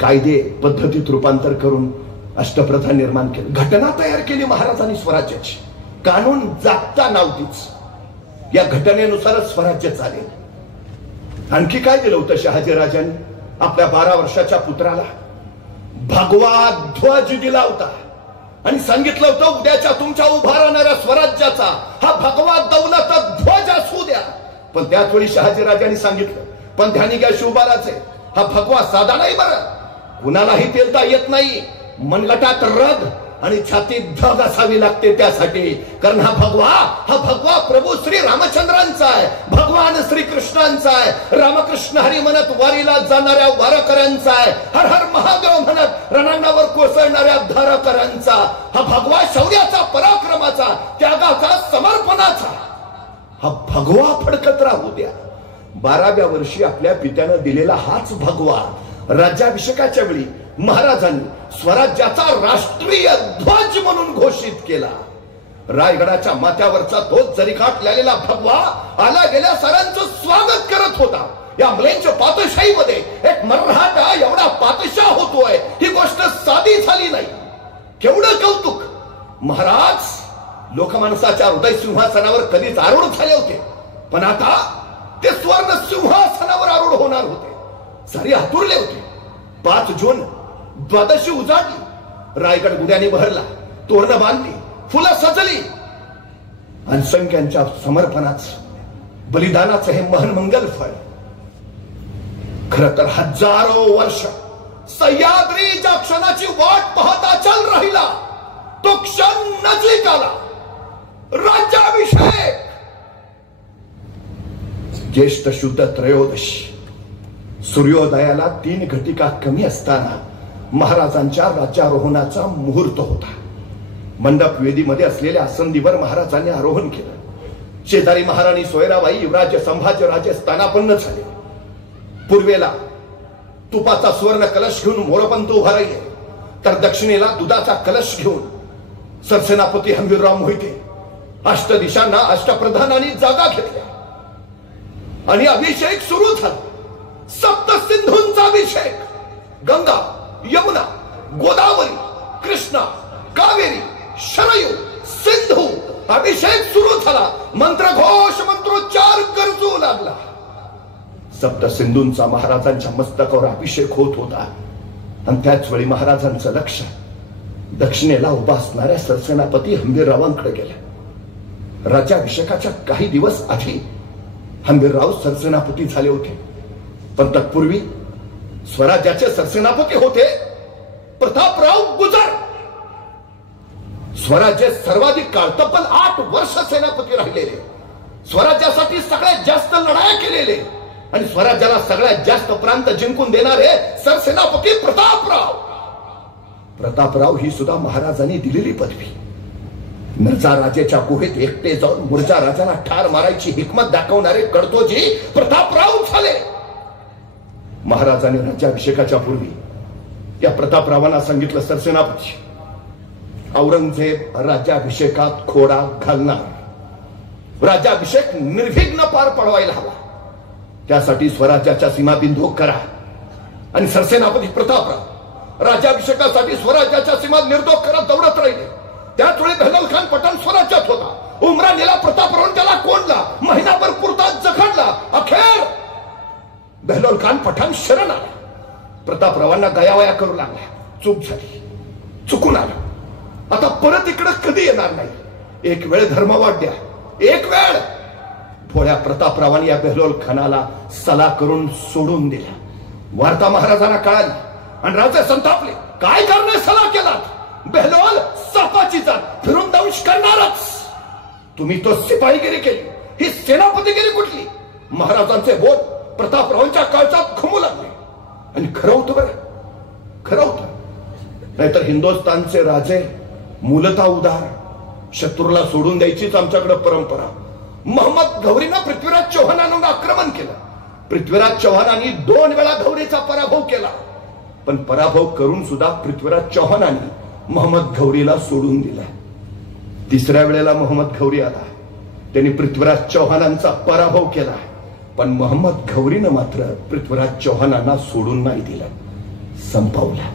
कायदे पद्धतीत रूपांतर करून अष्टप्रधान निर्माण केलं. घटना तयार केली महाराजांनी स्वराज्याची. कानून जागता नाव तीच. या घटनेनुसारच स्वराज्य चालेल. आणखी काय दिलं होतं शहाजीराजांनी? आपल्या 12 वर्षाच्या पुत्राला भगवा ध्वज दिला होता आणि सांगितलं होतं उद्याच्या तुमच्या उभा राहणाऱ्या स्वराज्याचा हा भगवा दौलत ध्वज असू द्या. पण त्याच वेळी शहाजीराजांनी सांगितलं, पण ध्यानी घ्या शिवबालाचे, हा भगवा साधा नाही बरं, कुणालाही पेलता येत नाही. मनगटात रग आणि छातीत धग असावी लागते त्यासाठी. कारण हा भगवा प्रभू श्री रामचंद्रांचा आहे, भगवान श्रीकृष्णांचा आहे. रामकृष्ण हरी म्हणत वारीला जाणाऱ्या वारकऱ्यांचा आहे. हर हर महादेव म्हणत रणांगणावर कोसळणाऱ्या धारकऱ्यांचा. हा भगवा शौर्याचा, पराक्रमाचा, त्यागाचा, समर्पणाचा. हा भगवा फडकत राहू द्या. 12व्या वर्षी आपल्या पित्यानं दिलेला हाच भगवा राज्याभिषेकाच्या वेळी महाराजांनी स्वराज्याचा राष्ट्रीय ध्वज म्हणून घोषित केला. रायगडाच्या माथ्यावरचा तो जरीकाठ लावलेला भगवा आला गेल्या सारांचं स्वागत करत होता. या मुलांच्या पातशाहीमध्ये एक मराठा एवढा पातशाह होतोय, ही गोष्ट साधी झाली नाही. केवढं कौतुक. महाराज लोकमानसाच्या हृदय सिंहासनावर कधीच आरूढ झाले होते, पण आता ते स्वर्ण सिंहासनावर आरूढ होणार होते. सारी हातुरले होते. 5 जून द्वादशी उजाडली, रायगड गुड्याने बहरला, तोरणं बांधली, फुलं सजली. आणि संख्यांच्या समर्पणाचं, बलिदानाचं हे महनमंगल फळ. खरं तर हजारो वर्ष सह्याद्री ज्या क्षणाची वाट पाहता चल राहिला, तो क्षण नजदीक आला. राज्याभिषेक. ज्येष्ठ शुद्ध त्रयोदशी, सूर्योदयाला 3 घटिका कमी असताना महाराजांच्या राज्यारोहणाचा मुहूर्त होता. मंडप वेदीमध्ये असलेल्या आसंदीवर महाराजांनी आरोहण केलं. शेजारी महाराणी सोयराबाई युवराज संभाजीराजे स्थानापन्न झाले. पूर्वेला तुपाचा सुवर्ण कलश घेऊन मोरपंत उभा राहिले, तर दक्षिणेला दुधाचा कलश घेऊन सरसेनापती हंबीरराव मोहिते. अष्टदिशांना अष्टप्रधानांनी जागा घेतल्या आणि अभिषेक सुरू झाला. 7 सिंधूंचा अभिषेक. गंगा, यमुना, गोदावरी, कृष्णा, कावेरी, शरयू, सिंधू. अभिषेक सुरू झाला. मंत्रघोष, मंत्रोच्चार गरजू लागला. सप्त सिंधूंचा महाराजांच्या मस्तकावर अभिषेक होत होता आणि त्याच वेळी महाराजांचं लक्ष दक्षिणेला उभा असणाऱ्या सरसेनापती हंबीररावांकडे गेलं. राज्याभिषेकाच्या काही दिवस आधी हंबीरराव सरसेनापती झाले होते, पण तत्पूर्वी स्वराज्याचे सरसेनापती होते प्रतापराव गुजर. स्वराज्य सर्वाधिक काळ तब्बल 8 वर्ष सेनापती राहिलेले, स्वराज्यासाठी सगळ्यात जास्त लढाया केलेले आणि स्वराज्याला सगळ्यात जास्त प्रांत जिंकून देणारे सरसेनापती प्रतापराव. प्रतापराव ही सुद्धा महाराजांनी दिलेली पदवी. मिर्झा राजेच्या गुहेत एकटे जाऊन मुर्जा राजाला ठार मारायची हिकमत दाखवणारे कडतोजी प्रतापराव झाले. महाराजांनी राज्याभिषेकाच्या पूर्वी या प्रतापरावांना सांगितलं, सरसेनापती, औरंगजेब राज्याभिषेकात खोडा घालणार, राज्याभिषेक निर्विघ्न पार पडवायला हवा, त्यासाठी स्वराज्याच्या सीमा बिंदू करा. आणि सरसेनापती प्रतापराव राज्याभिषेकासाठी स्वराज्याच्या सीमा निर्दोष करत दौडत राहिले. त्याच वेळी बेहलोल खान पठाण स्वराज्यात होता. उमराणीला प्रतापराव त्याला कोंडला, महिनाभर पुरता जखडला. अखेर बेहलोल खान पठाण शरण आला. प्रतापरावांना गयावया करू लागला. चूक झाली, चुकून आला, आता परत इकडे कधी येणार नाही. एक वेळ धर्मवाद द्या, एक वेळ. भोळ्या प्रतापरावांनी या बेहलोल खानाला सला करून सोडून दिला. वार्ता महाराजांना कळाली आणि राजे संतापले. काय करणे सला केलात? बेहलोल सापाची जात, फिरून दंश करणारच. तुम्ही तो सिपाहीगिरी केली, ही सेनापतीगिरी कुठली? महाराजांचे बोल प्रतापरावांच्या काळजात घुमू लागले. आणि खरं होतं बरं, खरं होतं. नाहीतर हिंदुस्थानचे राजे मूलतः उदार, शत्रूला सोडून द्यायचीच आमच्याकडे परंपरा. मोहम्मद घौरीनं पृथ्वीराज चौहानांवर आक्रमण केलं. पृथ्वीराज चौहानांनी 2 वेळा घौरीचा पराभव केला, पण पराभव करून सुद्धा पृथ्वीराज चौहानांनी मोहम्मद घौरीला सोडून दिला. 3ऱ्या वेळेला मोहम्मद घौरी आला, त्यांनी पृथ्वीराज चौहानांचा पराभव केला, पण मोहम्मद घौरीनं मात्र पृथ्वीराज चौहानांना सोडून नाही दिलं, संपवला.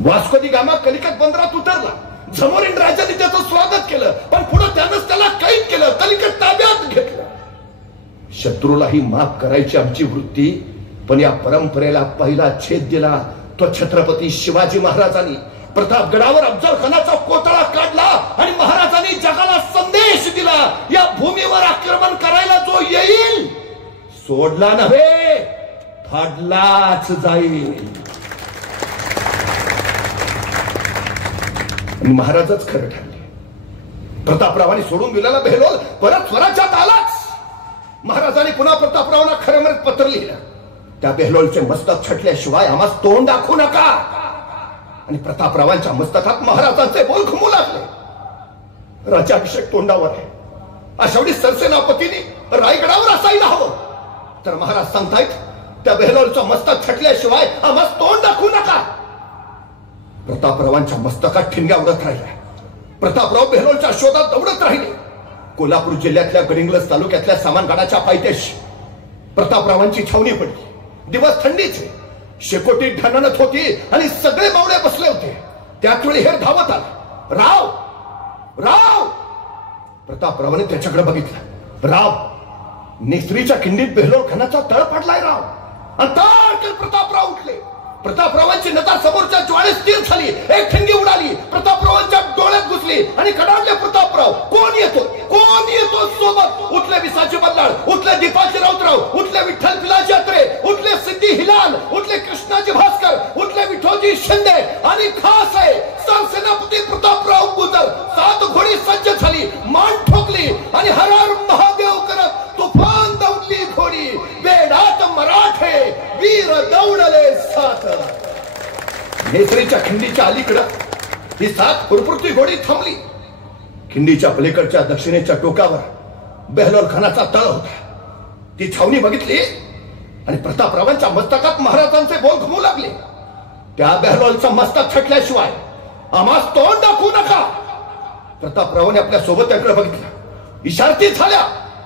वास्को दी गामा कलिकत बंदरात उतरला. झमोरीन राजाने त्याचं स्वागत केलं, पण पुढे त्यानंच त्याला कैद केलं, कलिकत ताब्यात घेतलं. शत्रूलाही माफ करायची आमची वृत्ती, पण या परंपरेला पहिला छेद दिला तो छत्रपती शिवाजी महाराजांनी. प्रतापगडावर अफजल खानाचा कोतळा काढला आणि महाराजांनी जगाला संदेश दिला, या भूमीवर आक्रमण करायला जो येईल सोडला नव्हे, फाडलाच जाईल. आणि महाराजच खरं ठरले. प्रतापरावांनी सोडून दिलेला बेहलोल परत स्वराज्यात आलाच. महाराजांनी पुन्हा प्रतापरावांना खरं म्हणत पत्र लिहिलं, त्या बेहलोलचे मस्तक छटल्याशिवाय आम्हास तोंड दाखवू नका. आणि प्रतापरावांच्या मस्तकात महाराजांचे बोल घुमू लागले. राज्याभिषेक तोंडावर आहे, अशा वेळी सरसेनापतींनी रायगडावर असायला हवं. तर महाराज सांगतायत, त्या बेहलोलचं मस्तक छटल्याशिवाय आम्हास तोंड दाखवू नका. प्रतापरावांच्या मस्तकात ठिणग्या उडत राहिल्या. प्रतापराव बेहलोलच्या शोधात दौडत राहिले. कोल्हापूर जिल्ह्यातल्या गडिंग्लज तालुक्यातल्या सामानगडाच्या पायथ्याशी प्रतापरावांची छावणी पडली. दिवस थंडीचे, शेकोटी ढाणणत होती आणि सगळे मावळे बसले होते. त्याच वेळी हेर धावत आला. राव, राव. प्रतापरावाने त्याच्याकडे बघितलं. राव, नेसरीच्या खिंडीत बेहलोल खानाचा तळ पडलाय राव. आणि ताडकन प्रतापराव उठले. प्रतापरावांची नजर समोरच्या ज्वाळेत स्थिर झाली. एक ठिणगी उडाली, प्रतापरावांच्या डोळ्यात घुसली आणि कडाडले प्रतापराव. कोण येतो, कोण येतो सोबत? उठले विसाचे बल्लाळ, उठले दीपाचे राऊतराव, उठले विठ्ठल पिलाजी यात्रे, उठले सिद्धी हिलाल, उठले कृष्णाजी भास्कर, उठले विठोजी शिंदे आणि खास आहे सरसेनापती प्रतापराव गुजर. 7 घोडी सज्ज झाली, मान ठोकली आणि हर हर महादेव करत तुफान दौडली घोडी. बेडात मराठे वीर दौडले 7. नेसरीच्या खिंडीच्या अलीकडं ही 7 फुरफुरती घोडी थांबली. खिंडीच्या पलीकडच्या दक्षिणेच्या टोकावर बेहलोल खानाचा तळ होता. ती छावणी बघितली आणि प्रतापरावांच्या मस्तकात महाराजांचे बोल घुमू लागले. त्या बेहलोलचं मस्तक छटल्याशिवाय आम्हास तोंड दाखवू नका. प्रतापरावांनी आपल्या सोबत्याकडे बघितलं. इशारती झाल्या,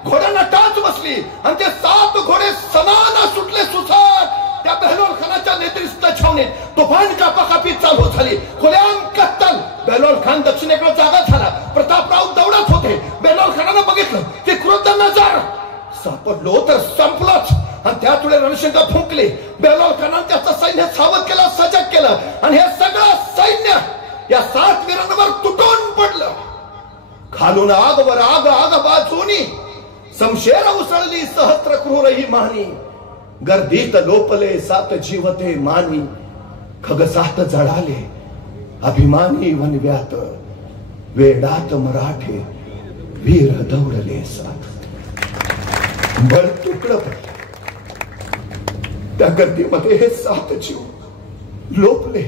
घोड्यांना टाच बसली आणि ते 7 घोडे समान सुटले सुसाट. त्या बेहलोल खानाच्या नेतृत्व छावणीत तुफान कापाकापी चालू झाली. खुल्याम कत्तल. बेहलोल खान दक्षिणेकडे जागा झाला. प्रतापराव दौडत होते. बेहलोल खानानं बघितलं, ते क्रुद्ध नजर. सापडलो तर संपलंच. आणि त्याच वेळेला रणशंका फुंकली. बेलाल खानाने त्याचं सैन्य सावध केलं, सजग केलं आणि हे सगळं सैन्य या 7 वीरांवर तुटून पडलं. खालून आग वर आग, आग बाजूनी समशेर उसळली, सहस्त्र क्रूर ही मानी. गर्दीत लोपले 7 जीवते मानी. खग 7 जळाले अभिमानी वनव्यात. वेडात मराठे वीर दौडले 7. भर तुकडं पडलं. त्या गर्दीमध्ये हे 7 जीव लोपले.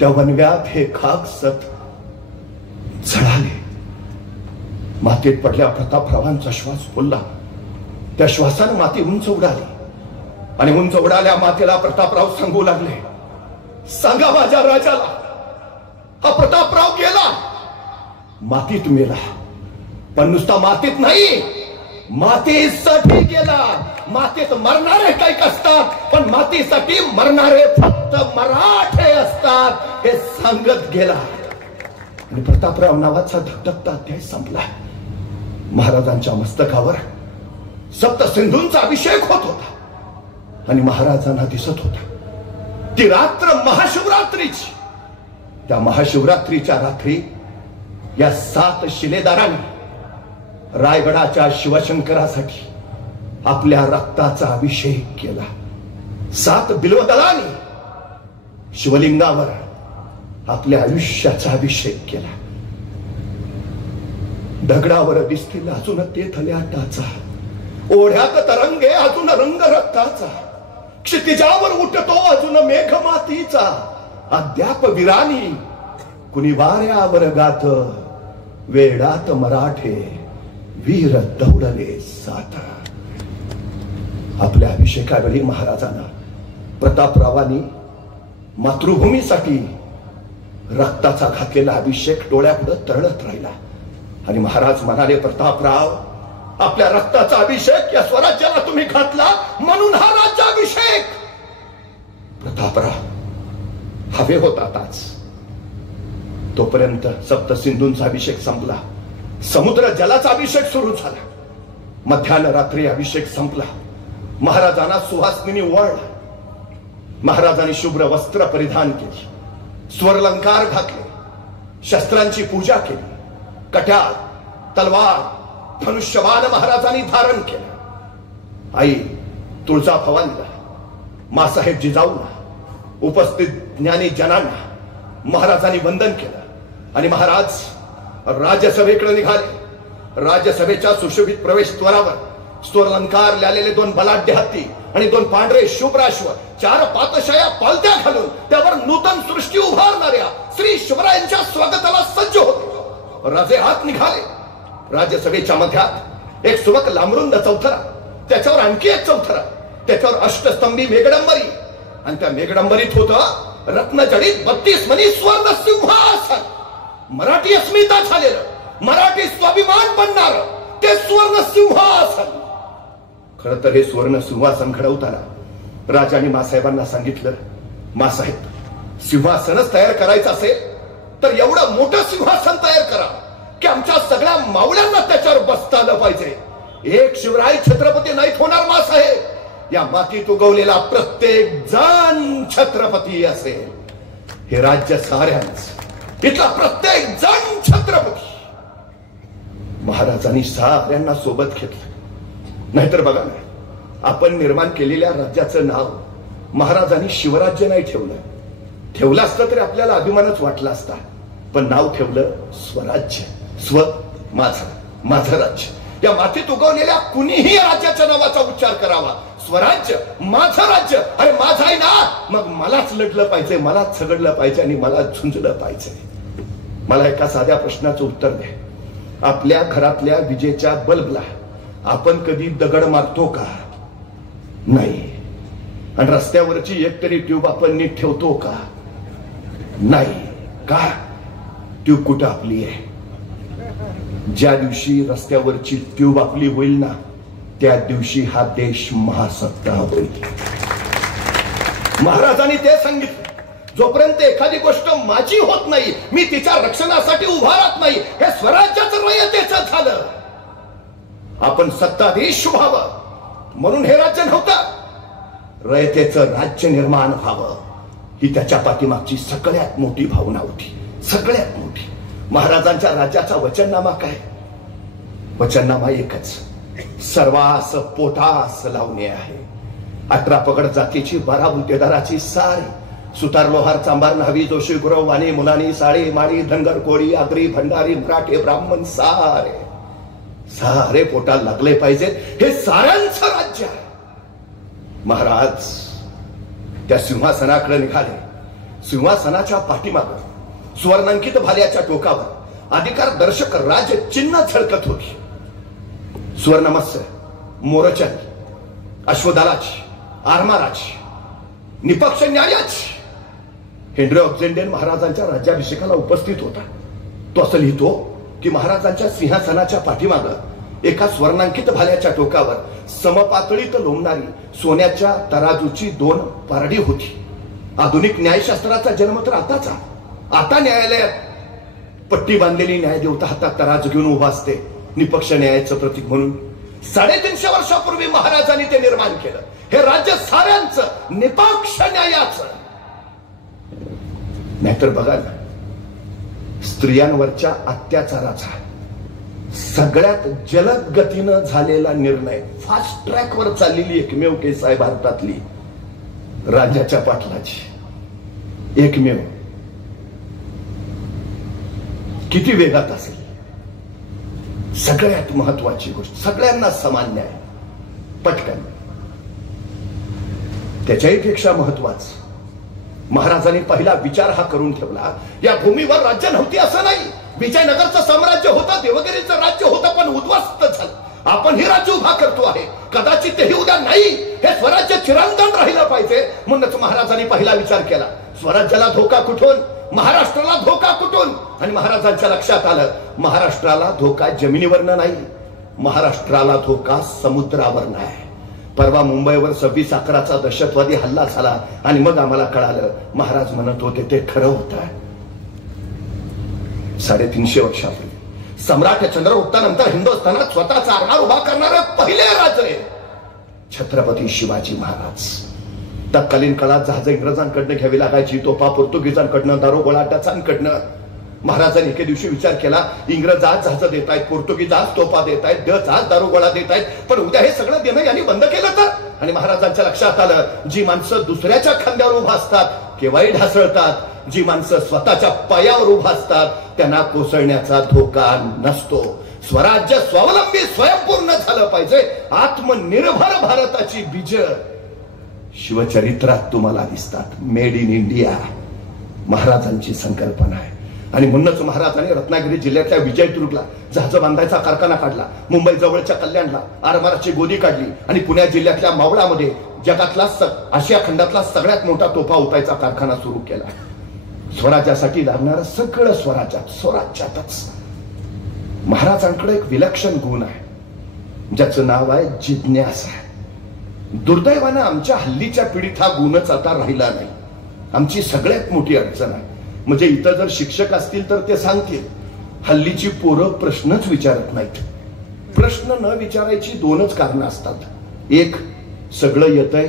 त्या वनव्यात हे खाक 7 जळाले. मातीत पडल्या प्रतापरावांचा श्वास फुलला. त्या श्वासानं माती उंच उडाली आणि उंच उडाल्या मातीला प्रतापराव सांगू लागले, सांगा माझ्या राजाला, हा प्रतापराव गेला, मातीत मेला. पण नुसता मातीत नाही, मातीसाठी गेला. मातीत मरणारे काही असतात, पण मातीसाठी मरणारे फक्त मराठे असतात, हे सांगत गेला. आणि प्रतापराव नावाचा धगधगता अध्याय संपला. महाराजांच्या मस्तकावर सप्तसिंधूंचा अभिषेक होत होता आणि महाराजांना दिसत होता ती रात्र महाशिवरात्रीची. त्या महाशिवरात्रीच्या रात्री या 7 शिलेदारांनी रायगडाच्या शिवशंकरासाठी आपल्या रक्ताचा अभिषेक केला. 7 बिल्वदलांनी शिवलिंगावर आपल्या आयुष्याचा अभिषेक केला. दगडावर दिसतील अजून ते थल्या टाचा, ओढ्यात तरंगे अजून रंग रक्ताचा, क्षितिजावर उठतो अजून मेघ मातीचा. अद्याप वीरानी कुणी वाऱ्यावर गात, वेडात मराठे वीर दौडले 7. आपल्या अभिषेकावेळी महाराजांना प्रतापरावांनी मातृभूमीसाठी रक्ताचा घातलेला अभिषेक डोळ्यापुढे तरळत राहिला. आणि महाराज म्हणाले, प्रतापराव, आपल्या रक्ताचा अभिषेक या स्वराज्याला तुम्ही घातला म्हणून हा राज्याभिषेक. प्रतापराव हवे होताच. तोपर्यंत सप्तसिंधूंचा अभिषेक संपला. समुद्र जलाचा अभिषेक सुरू झाला. मध्यान्ह रात्री अभिषेक संपला. महाराजांना सुहासनीने ओवाळला. महाराजांनी शुभ्र वस्त्र परिधान केली, स्वरलंकार घातले, शस्त्रांची पूजा केली. कट्यार, तलवार, धनुष्यबाण महाराजांनी धारण केलं. आई तुळजाभवानीला, मासाहेब जिजाऊंना, उपस्थित ज्ञानी जनांना महाराजांनी वंदन केलं आणि महाराज राज्यसभेकडे निघाले. राज्यसभेच्या सुशोभित प्रवेशद्वारावर स्वरलंकार लिहिलेले 2 बलाढ्य हत्ती आणि 2 पांढरे शुभ्राश्व, 4 पातशाया पालत्या घालून त्यावर नूतन सृष्टी उभारणाऱ्या श्री शिवरायांच्या स्वागताला सज्ज होते. राजे हात निघाले. राज्यसभेच्या मध्यात एक सुबक लांबरुंद चौथरा, त्याच्यावर आणखी एक चौथरा, त्याच्यावर अष्टस्तंभी मेघडंबरी आणि त्या मेघडंबरीत होतं रत्नजडित 32 मणी स्वर्ण सिंहासन. मराठी अस्मिता झालेलं, मराठी स्वाभिमान बनणार ते स्वर्ण सिंहासन. खरं तर हे स्वर्ण सिंहासन घडवताना राजाने मासाहेबांना सांगितलं, मासाहेब, सिंहासनच तयार करायचं असेल तर एवढं मोठं सिंहासन तयार करा की आमच्या सगळ्या मावळ्यांना त्याच्यावर बसता आलं पाहिजे. एक शिवराय छत्रपती नाहीत होणार मासाहेब, या मातीत उगवलेला प्रत्येक जण छत्रपती असेल. हे राज्य साऱ्यांच, इथला प्रत्येक जण छत्रपती. महाराजांनी साऱ्यांना सोबत घेतलं. नाहीतर बघा ना, आपण निर्माण केलेल्या राज्याचं नाव महाराजांनी शिवराज्य नाही ठेवलं. ठेवलं असतं तरी आपल्याला अभिमानच वाटला असता, पण नाव ठेवलं स्वराज्य. स्व माझं, माझं राज्य. या मातीत उगवलेल्या कुणीही राज्याच्या नावाचा उच्चार करावा. स्वराज्य, माझं राज्य. अरे माझं आहे ना, मग मलाच लढलं पाहिजे, मलाच झगडलं पाहिजे आणि मला झुंजलं पाहिजे. मला एका साध्या प्रश्नाचं उत्तर द्या. आपल्या घरातल्या विजेच्या बल्बला आपण कधी दगड मारतो का? नाही. आणि रस्त्यावरची एक तरी ट्यूब आपण नीट ठेवतो का? नाही. का? ट्यूब कुठं आपली आहे? ज्या दिवशी रस्त्यावरची ट्यूब आपली होईल ना, त्या दिवशी हा देश महासत्ता होईल. महाराजांनी ते सांगितलं, जोपर्यंत एखादी गोष्ट माझी होत नाही, मी तिच्या रक्षणासाठी उभा राहत नाही, हे स्वराज्याचं रयतेचं झालं. आपण सत्ताधीश व्हावं, म्हणून हे राज्य नव्हतं. रयतेचं राज्य निर्माण व्हावं ही त्याच्या पाठीमागची सगळ्यात मोठी भावना होती. सगळ्यात मोठी. महाराजांच्या राज्याचा वचननामा काय? वचननामा एकच, सर्वास पोटास लावणे आहे. 18 पगड जातीची 12 बुलतेदाराची सारी, सुतार लोहार चांभार न्हावी जोशी गुरव वाणी मुलानी साळी माळी धनगर कोळी आगरी भंडारी मराठे ब्राह्मण सारे सारे पोटाला लागले पाहिजेत. हे साऱ्यांचं राज्य आहे. महाराज त्या सिंहासनाकडे निघाले. सिंहासनाच्या पाठीमागं सुवर्णांकित भाल्याच्या टोकावर अधिकार दर्शक राज चिन्ह झळकत होती. सुवर्णमत्स्य, मोरचंद, अश्वदलाची, आरमाराची, निपक्ष न्यायाची. हेनरी ऑक्झेंडेन महाराजांच्या राज्याभिषेकाला उपस्थित होता. तो असं लिहितो की महाराजांच्या सिंहासनाच्या पाठीमागं एका स्वर्णांकित भाल्याच्या टोकावर समपातळीत लोंबणारी सोन्याच्या तराजूची 2 पारडी होती. आधुनिक न्यायशास्त्राचा जन्म तर आताचा. आता न्यायालयात पट्टी बांधलेली न्यायदेवता हातात तराजू घेऊन उभा असते, निपक्ष न्यायाचं प्रतीक म्हणून. 350 वर्षापूर्वी महाराजांनी ते निर्माण केलं. हे राज्य साऱ्यांचं, निपक्ष न्यायाचं. नाहीतर बघा ना, स्त्रियांवरच्या अत्याचाराचा सगळ्यात जलद गतीनं झालेला निर्णय, फास्ट ट्रॅकवर चाललेली एकमेव केस आहे भारतातली राजाच्या पाटलाची. एकमेव. किती वेगात असेल? सगळ्यात महत्वाची गोष्ट, सगळ्यांना समान न्याय, पटकन. त्याच्याही पेक्षा महत्वाचं, महाराजांनी पहिला विचार हा करून ठेवला, या भूमीवर राज्य नव्हती असं नाही. विजयनगरचं साम्राज्य होतं, देवगिरीचं राज्य होतं, पण उद्ध्वस्त झालं. आपण हे राज्य उभा करतो आहे, कदाचित तेही उद्या नाही. हे स्वराज्य चिरंतन राहिलं पाहिजे. म्हणूनच महाराजांनी पहिला विचार केला, स्वराज्याला धोका कुठून? महाराष्ट्राला धोका कुठून? आणि महाराजांच्या लक्षात आलं, महाराष्ट्राला धोका जमिनीवरनं नाही, महाराष्ट्राला धोका समुद्रावरनं आहे. परवा मुंबईवर 26/11चा दहशतवादी हल्ला झाला आणि मग आम्हाला कळालं, महाराज म्हणत होते ते खरं होतं. 350 वर्षापूर्वी सम्राट चंद्रगुप्तानंतर हिंदुस्थानात स्वतःचा आरमार उभा करणारे पहिले राजे छत्रपती शिवाजी महाराज. तत्कालीन काळात जहाज इंग्रजांकडनं घ्यावी लागायची, तोफा पोर्तुगीजांकडनं, दारुगोळा डचांकडनं. महाराजांनी एके दिवशी विचार केला, इंग्रज आज जहाज देत आहेत, पोर्तुगीज आज तोफा देत आहेत, डच आज दारुगोळा देत आहेत, पण उद्या हे सगळं देणं यांनी बंद केलं तर? आणि महाराजांच्या लक्षात आलं, जी माणसं दुसऱ्याच्या खांद्यावर उभा असतात केव्हाही ढासळतात, जी माणसं स्वतःच्या पायावर उभा असतात त्यांना कोसळण्याचा धोका नसतो. स्वराज्य स्वावलंबी स्वयंपूर्ण झालं पाहिजे. आत्मनिर्भर भारताची बीज शिवचरित्रात तुम्हाला दिसतात. मेड इन इंडिया महाराजांची संकल्पना आहे. आणि म्हणूनच महाराजांनी रत्नागिरी जिल्ह्यातल्या विजयदुर्गला जहाज बांधायचा कारखाना काढला, मुंबई जवळच्या कल्याणला आरमाराची गोदी काढली आणि पुणे जिल्ह्यातल्या मावळामध्ये जगातला आशिया खंडातला सगळ्यात मोठा तोफा उठायचा कारखाना सुरू केला. स्वराज्यासाठी लागणारं सगळं स्वराज्यातच. महाराजांकडे एक विलक्षण गुण आहे ज्याचं नाव आहे जिज्ञासा. दुर्दैवानं आमच्या हल्लीच्या पिढीत हा गुणच आता राहिला नाही. आमची सगळ्यात मोठी अडचण आहे. म्हणजे इथं जर शिक्षक असतील तर ते सांगतील, हल्लीची पोरं प्रश्नच विचारत नाहीत. प्रश्न न विचारायची 2च कारणं असतात. 1 सगळं येतंय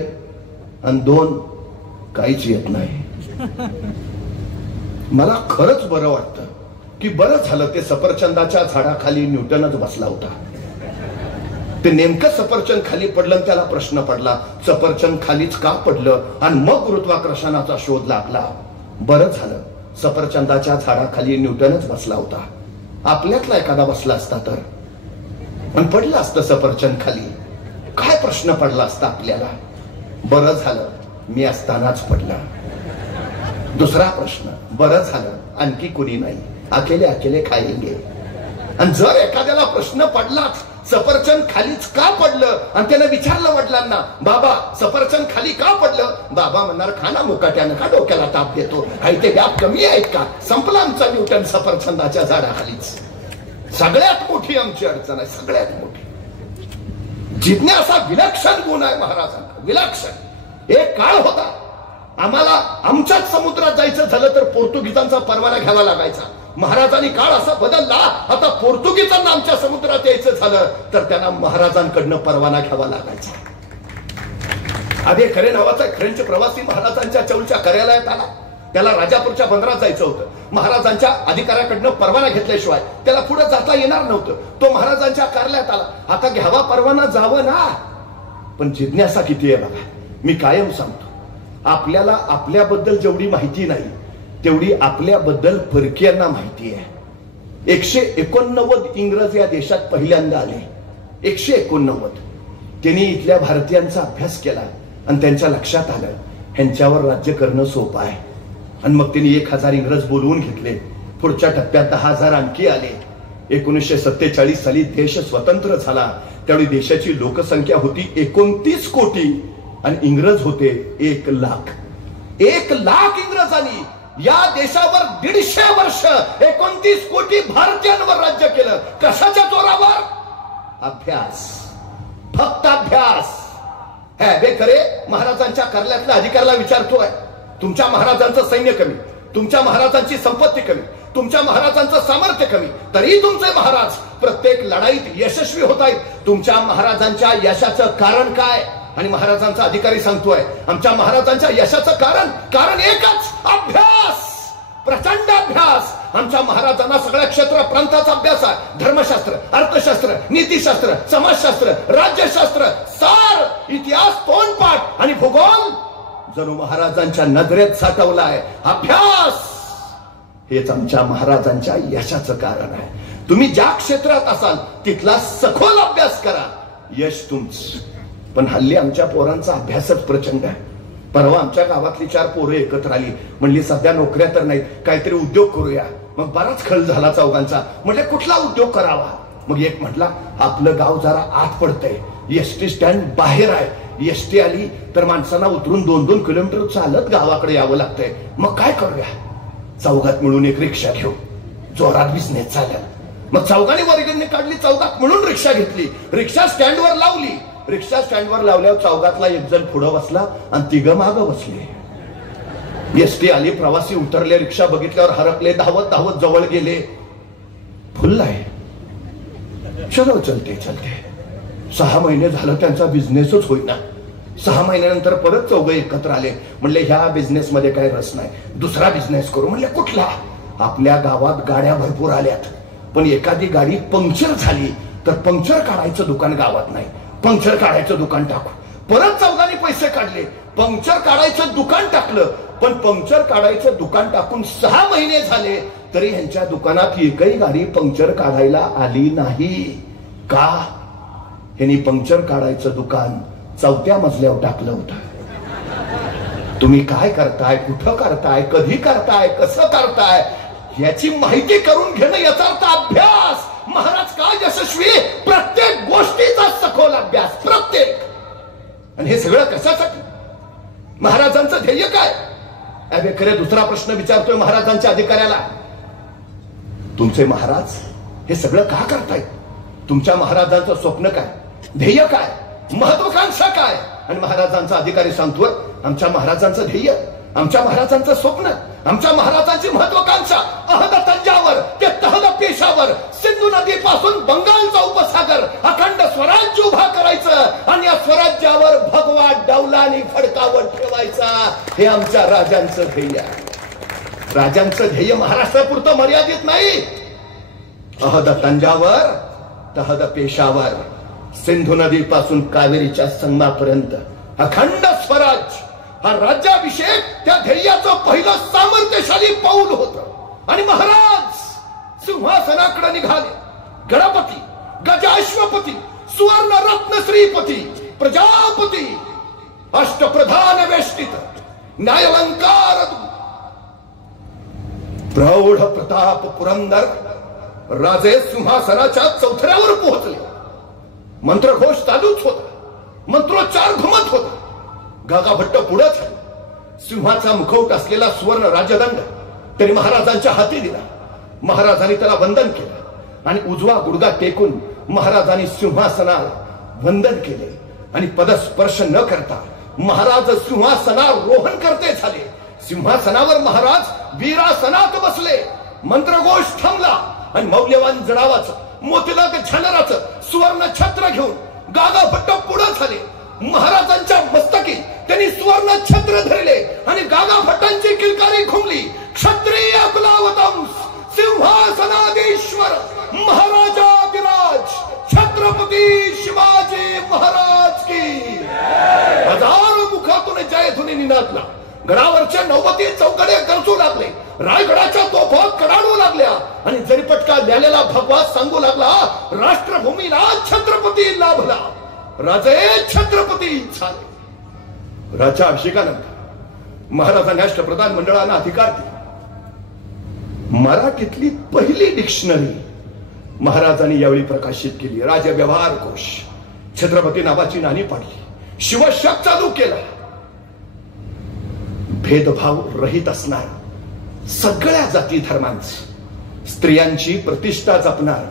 आणि 2 काहीच येत नाही. मला खरंच बरं वाटतं की बरं झालं ते सफरचंदाच्या झाडाखाली न्यूटनच बसला होता. ते नेमकं सफरचंद खाली पडलं आणि त्याला प्रश्न पडला, सफरचंद खालीच का पडलं? आणि मग गुरुत्वाकर्षणाचा शोध लागला. बरं झालं सफरचंदाच्या झाडाखाली न्यूटनच बसला होता. आपल्यातला एखादा बसला असता तर पण पडलं असतं सफरचंद खाली, काय प्रश्न पडला असता आपल्याला? बरं झालं मी असतानाच पडला. दुसरा प्रश्न, बरं झालं आणखी कुणी नाही, अकेले अकेले खाएंगे. आणि जर एखाद्याला प्रश्न पडलाच सफरचंद खालीच का पडलं आणि त्याने विचारलं वडिलांना, बाबा सफरचंद खाली का पडलं? बाबा म्हणणार, खाना मुकाट्यानं का डोक्याला ताप देतो, काही ते व्याप कमी आहेत का? संपला आमचा न्यूटन सफरचंदाच्या झाडाखालीच. सगळ्यात मोठी आमची अडचण आहे, सगळ्यात मोठी. जिज्ञासा विलक्षण गुण आहे महाराजांना, विलक्षण. एक काळ होता आम्हाला आमच्याच समुद्रात जायचं झालं तर पोर्तुगीजांचा परवाना घ्यावा लागायचा. महाराजांनी काळ असा बदलला, आता पोर्तुगीजांना आमच्या समुद्रात यायचं झालं तर त्यांना महाराजांकडनं परवाना घ्यावा लागायचा. अभय खरे नावाचा फ्रेंच प्रवासी महाराजांच्या चौलच्या कार्यालयात आला. त्याला राजापूरच्या बंदरात जायचं होतं. महाराजांच्या अधिकाऱ्याकडनं परवाना घेतल्याशिवाय त्याला पुढे जाता येणार नव्हतं. तो महाराजांच्या कार्यालयात आला. आता घ्यावा परवाना, जावं ना. पण जिज्ञासा किती आहे बघा. मी कायम सांगतो, आपल्याला आपल्याबद्दल जेवढी माहिती नाही तेवढी आपल्याबद्दल परकीयांना माहिती आहे. 189 इंग्रज या देशात पहिल्यांदा आले. 189. त्यांनी इथल्या भारतीयांचा अभ्यास केला आणि त्यांच्या लक्षात आलं ह्यांच्यावर राज्य करणं सोपं आहे. आणि मग त्यांनी 1000 इंग्रज बोलवून घेतले. पुढच्या टप्प्यात 10,000 आणखी आले. 1947 साली देश स्वतंत्र झाला. त्यावेळी देशाची लोकसंख्या होती 29 कोटी आणि इंग्रज होते 1 लाख. 1 लाख इंग्रजांनी या देशावर 150 वर्ष 29 कोटी भारतीयांवर राज्य केलं. कशाच्या जोरावर? अभ्यास, फक्त अभ्यास. हे खरे महाराजांच्या कार्यालयातल्या अधिकाऱ्याला विचारतोय, तुमच्या महाराजांचं सैन्य कमी, तुमच्या महाराजांची संपत्ती कमी, तुमच्या महाराजांचं सामर्थ्य कमी, तरी तुमचे महाराज प्रत्येक लढाईत यशस्वी होत आहेत. तुमच्या महाराजांच्या यशाचं कारण काय? आणि महाराजांचा अधिकारी सांगतोय आमच्या महाराजांच्या यशाचं कारण एकच, अभ्यास, प्रचंड अभ्यास. आमच्या महाराजांना सगळ्या क्षेत्र प्रांताचा अभ्यास आहे. धर्मशास्त्र, अर्थशास्त्र, नीतिशास्त्र, समाजशास्त्र, राज्यशास्त्र, सार, इतिहास, तोंडपाठ आणि भूगोल जणू महाराजांच्या नजरेत साठवला आहे. अभ्यास हेच आमच्या महाराजांच्या यशाचं कारण आहे. तुम्ही ज्या क्षेत्रात असाल तिथला सखोल अभ्यास करा, यश तुमचं. पण हल्ली आमच्या पोरांचा अभ्यासच प्रचंड आहे. परवा आमच्या गावातली 4 पोरं एकत्र आली. म्हणली सध्या नोकऱ्या तर नाहीत, काहीतरी उद्योग करूया. मग बराच खळ झाला चौघांचा. म्हणजे कुठला उद्योग करावा? मग एक म्हटला आपलं गाव जरा आत पडतंय, एसटी स्टँड बाहेर आहे. एसटी आली तर माणसांना उतरून 2-2 किलोमीटर चालत गावाकडे यावं लागतंय. मग काय करूया? चौघात मिळून एक रिक्षा घेऊ. जोरात बिझनेस चालेल. मग चौघांनी वर्गणी काढली, चौघात म्हणून रिक्षा घेतली, रिक्षा स्टँडवर लावली. रिक्षा स्टँडवर लावल्यावर चौघातला एक जण पुढे बसला आणि 3 मागं बसले. एसटी आली, प्रवासी उतरले, रिक्षा बघितल्यावर हरपले, धावत धावत जवळ गेले. फुल आहे. चलो चलते चलते. 6 महिने झालं त्यांचा बिझनेसच होईना. 6 महिन्यानंतर परत चौघं एकत्र आले. म्हणले ह्या बिझनेस मध्ये काही रस नाही, दुसरा बिझनेस करू. म्हणले कुठला? आपल्या गावात गाड्या भरपूर आल्यात, पण एखादी गाडी पंक्चर झाली तर पंक्चर काढायचं दुकान गावात नाही, पंक्चर काढायचं दुकान टाकू. परत चौघांनी पैसे काढले, पंक्चर काढायचं दुकान टाकलं. पण पंक्चर काढायचं दुकान टाकून 6 महिने झाले तरी ह्यांच्या दुकानात एकही गाडी पंक्चर काढायला आली नाही. का? ह्यांनी पंक्चर काढायचं दुकान 4थ्या मजल्यावर टाकलं होतं. तुम्ही काय करताय, कुठं करताय, कधी करताय, कसं करताय याची माहिती करून घेणं याचा अर्थ अभ्यास. महाराज काय यशस्वी? प्रत्येक गोष्टीचा सखोल अभ्यास, प्रत्येक. आणि हे सगळं कशासाठी? महाराजांचं ध्येय काय? अबे खरे दुसरा प्रश्न विचारतोय महाराजांच्या अधिकाऱ्याला. तुमचे महाराज हे सगळं का करतायत? तुमच्या महाराजांचं स्वप्न काय, ध्येय काय, महत्वाकांक्षा काय? आणि महाराजांचा अधिकारी सांगतोय आमच्या महाराजांचं ध्येय, आमच्या महाराजांचं स्वप्न, आमच्या महाराजांची महत्वाकांक्षा अहद तंजावर ते तहद पेशावर, सिंधू नदीपासून बंगालचा उपसागर अखंड स्वराज्य उभा करायचं आणि या स्वराज्यावर भगवा डौलानी फडकावत ठेवायचा. हे आमच्या राजांचं ध्येय आहे. राजांचं ध्येय महाराष्ट्रापुरतं मर्यादित नाही. अहद तंजावर, तहद पेशावर, सिंधू नदीपासून कावेरीच्या संगमापर्यंत अखंड स्वराज्य हा राज्याभिषेक त्या ध्येयाचं पहिलं सामर्थ्यशाली पाऊल होतं. आणि महाराज सिंहासनाकडे निघाले. गणपती, गजाश्वपती, सुवर्ण रत्न श्रीपती, प्रजापती, अष्टप्रधान वेष्टित, न्यायालंकार, प्रौढ प्रताप पुरंदर राजे सिंहासनाच्या चौथऱ्यावर पोहोचले. मंत्रघोष चालूच होता, मंत्रोच्चार घुमत होता. गागाभट्ट पुढेच आहे. सिंहाचा मुखवट असलेला सुवर्ण राजदंड त्यांनी महाराजांच्या हाती दिला. महाराजांनी त्याला वंदन केलं आणि उजवा गुडघा टेकून महाराजांनी सिंहासनाला वंदन केले. आणि पदस्पर्श न करता महाराज सिंहासनारोहण करते झाले. सिंहासनावर महाराज वीरासनात बसले. मंत्रघोष थांबला आणि मौल्यवान जडावाचं, मोतिलक झालराचं सुवर्ण छत्र घेऊन गागाभट्ट पुढे झाले. महाराजांच्या मस्तकी त्यांनी सुवर्ण छत्र धरले आणि गागा भट्टांची किलकारी घुमली. क्षत्रिय कुलावतंस सिंहासनाधीश्वर महाराजाधिराज छत्रपती शिवाजी महाराज की. हजारो मुखातून जयध्वनी निनादला. गडावरच्या नौबती चौकडे गरजू लागले. रायगडाच्या तोफा कडाडू लागल्या आणि जरीपटका द्यालेला भगवा सांगू लागला, राष्ट्रभूमीला छत्रपती लाभला, राजे छत्रपती झाले. राज्याभिषेकानंतर महाराजांनी राष्ट्रप्रधान मंडळाला अधिकार दिला. मराठीतली पहिली डिक्शनरी महाराजांनी यावेळी प्रकाशित केली. राजव्यवहार कोश छत्रपती नावाची नाणी पाडली. शिवशाप चालू केला. भेदभाव रहित असणार, सगळ्या जाती धर्मांची, स्त्रियांची प्रतिष्ठा जपणार,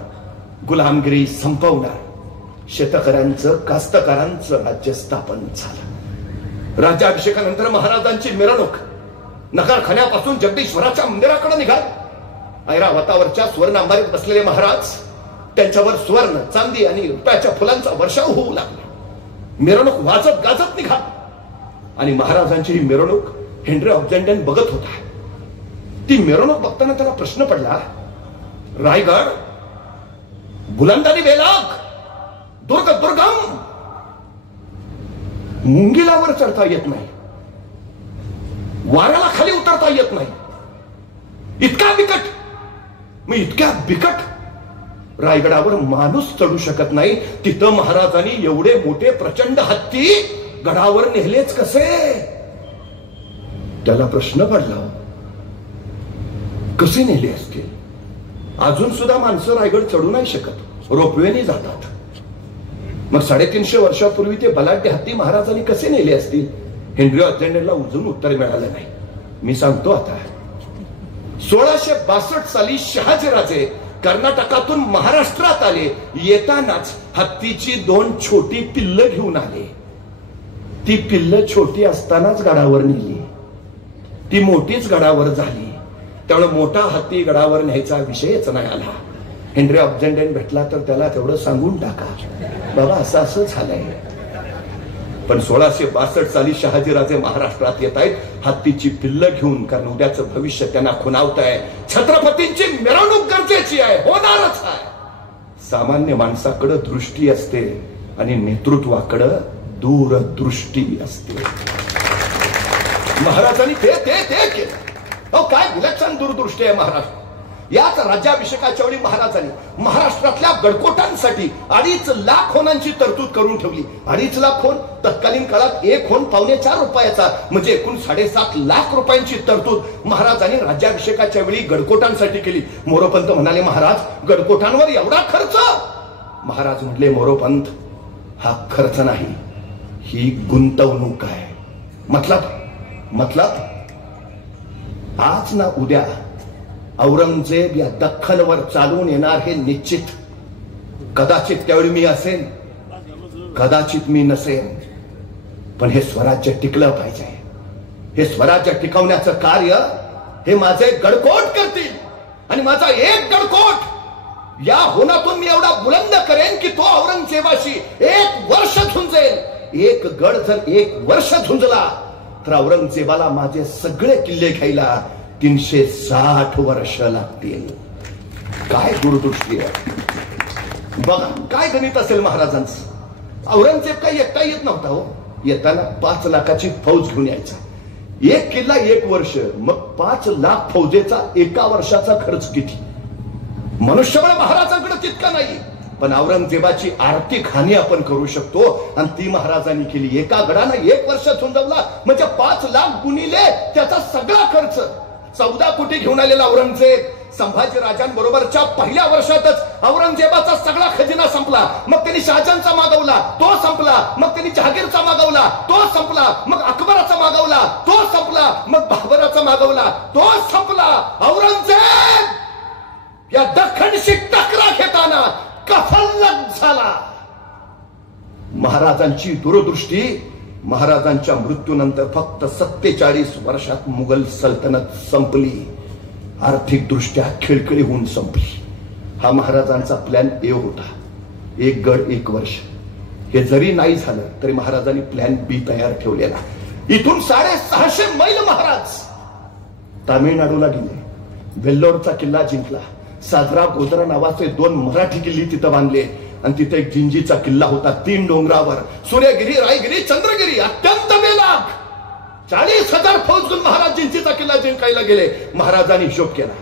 गुलामगिरी संपवणार, शेतकऱ्यांचं कास्तकारांचं राज्य स्थापन झालं. राज्याभिषेकानंतर महाराजांची मिरवणूक नगरखान्यापासून जगदीश्वराच्या मंदिराकडे निघाली. ऐरावतावरच्या सुवर्ण अंबारीत बसलेले महाराज, त्यांच्यावर सुवर्ण, चांदी आणि रुपयाच्या फुलांचा वर्षाव होऊ लागला. मिरवणूक वाजत गाजत निघाली आणि महाराजांची ही मिरवणूक हेनरी ऑक्झेंडन बघत होता. ती मिरवणूक बघताना त्याला प्रश्न पडला, रायगड बुलंदानी बेलाग, दुर्ग दुर्गम, मुंगिलावर चढता येत नाही, वाऱ्याला खाली उतरता येत नाही, इतका बिकट, मग इतक्या बिकट रायगडावर माणूस चढू शकत नाही. तिथं महाराजांनी एवढे मोठे प्रचंड हत्ती गडावर नेहलेच कसे? त्याला प्रश्न पडला, कसे नेले असतील? अजून सुद्धा माणसं रायगड चढू नाही शकत, रोपवेने जातात. मग 350 वर्षापूर्वी ते बलाढ्य हत्ती महाराजांनी कसे नेले असतील? हेनरी ऑक्झेंडनला अजून उत्तर मिळालं नाही. मी सांगतो आता. 1662 साली शहाजीराजे कर्नाटकातून महाराष्ट्रात आले. येतानाच हत्तीची 2 छोटी पिल्ल घेऊन आले. ती पिल्ल छोटी असतानाच गडावर नेली, ती मोठीच गडावर झाली. त्यामुळे मोठा हत्ती गडावर न्यायचा विषयच नाही आला. हेनरी ऑक्झेंडन भेटला तर त्याला तेवढं सांगून टाका, बाबा असं असं झालंय. पण 1662 साली शहाजीराजे महाराष्ट्रात येत आहेत हत्तीची पिल्ल घेऊन, कारण उद्याचं भविष्य त्यांना खुणावत आहे. छत्रपतींची मिरवणूक गरजेची आहे, होणारच आहे. सामान्य माणसाकडे दृष्टी असते आणि नेतृत्वाकडे दूरदृष्टी असते. महाराजांनी ते केलं. काय विलक्षण दूरदृष्टी आहे महाराष्ट्र. याच राज्याभिषेकाच्या वेळी महाराजांनी महाराष्ट्रातल्या गडकोटांसाठी 2.5 लाख होनांची तरतूद करून ठेवली. 2.5 लाख होन तत्कालीन काळात 1 होन $4.25 रुपयाचा, म्हणजे एकूण 7.5 लाख रुपयांची तरतूद महाराजांनी राज्याभिषेकाच्या वेळी गडकोटांसाठी केली. मोरोपंत म्हणाले, महाराज गडकोटांवर एवढा खर्च? महाराज म्हटले, मोरोपंत हा खर्च नाही, ही गुंतवणूक आहे. मतलब आज ना उद्या औरंगजेब या दख्खनवर चालून येणार हे निश्चित. कदाचित त्यावेळी मी असेन, कदाचित मी नसेन, पण हे स्वराज्य टिकलं पाहिजे. हे स्वराज्य टिकवण्याचं कार्य हे माझे गडकोट करतील. आणि माझा एक गडकोट या होनातून मी एवढा बुलंद करेन की तो औरंगजेबाशी 1 वर्ष झुंजेल. एक गड जर 1 वर्ष झुंजला तर औरंगजेबाला माझे सगळे किल्ले घ्यायला 360 वर्ष लागतील. काय दूरदृष्टी आहे बघा, काय गणित असेल महाराजांचं. औरंगजेब काही एकटा येत नव्हता हो. येताना 5 लाखाची फौज घेऊन यायचा. 1 किल्ला 1 वर्ष, मग 5 लाख फौजेचा 1 वर्षाचा खर्च किती? मनुष्यबळ महाराजांकडे तितका नाही, पण औरंगजेबाची आर्थिक हानी आपण करू शकतो आणि ती महाराजांनी केली. एका गडानं 1 वर्ष झुंजवला म्हणजे 5 लाख गुणिले त्याचा सगळा खर्च. 14 कोटी घेऊन आलेला औरंगजेब संभाजी राजांबरोबरच्या पहिल्या वर्षातच औरंगजेबाचा सगळा खजिना संपला. मग त्यांनी शहाजहानचा मागवला, तो संपला. मग त्यांनी जहागीरचा मागवला, तो संपला. मग अकबराचा मागवला, तो संपला. मग बाबराचा मागवला, तो संपला. औरंगजेब या दख्खनशी टकरा घेताना कफल्लक झाला. महाराजांची दूरदृष्टी महाराजांच्या मृत्यूनंतर फक्त 47 वर्षात मुघल सल्तनत संपली. आर्थिक दृष्ट्या खिळखिळी होऊन संपली. हा महाराजांचा प्लॅन ए होता. 1 गड 1 वर्ष. हे जरी नाही झालं तरी महाराजांनी प्लॅन बी तयार ठेवलेला. इथून 650 मैल महाराज तामिळनाडूला गेले, वेल्लोरचा किल्ला जिंकला, साजरा गोदरा नावाचे 2 मराठी किल्ले तिथं बांधले आणि तिथे एक जिंजीचा किल्ला होता 3 डोंगरावर, सूर्यगिरी, रायगिरी, चंद्रगिरी, अत्यंत बेलाग. 40,000 फौज घेऊन महाराज जिंजीचा किल्ला जिंकायला गेले. महाराजांनी हिशोब केला,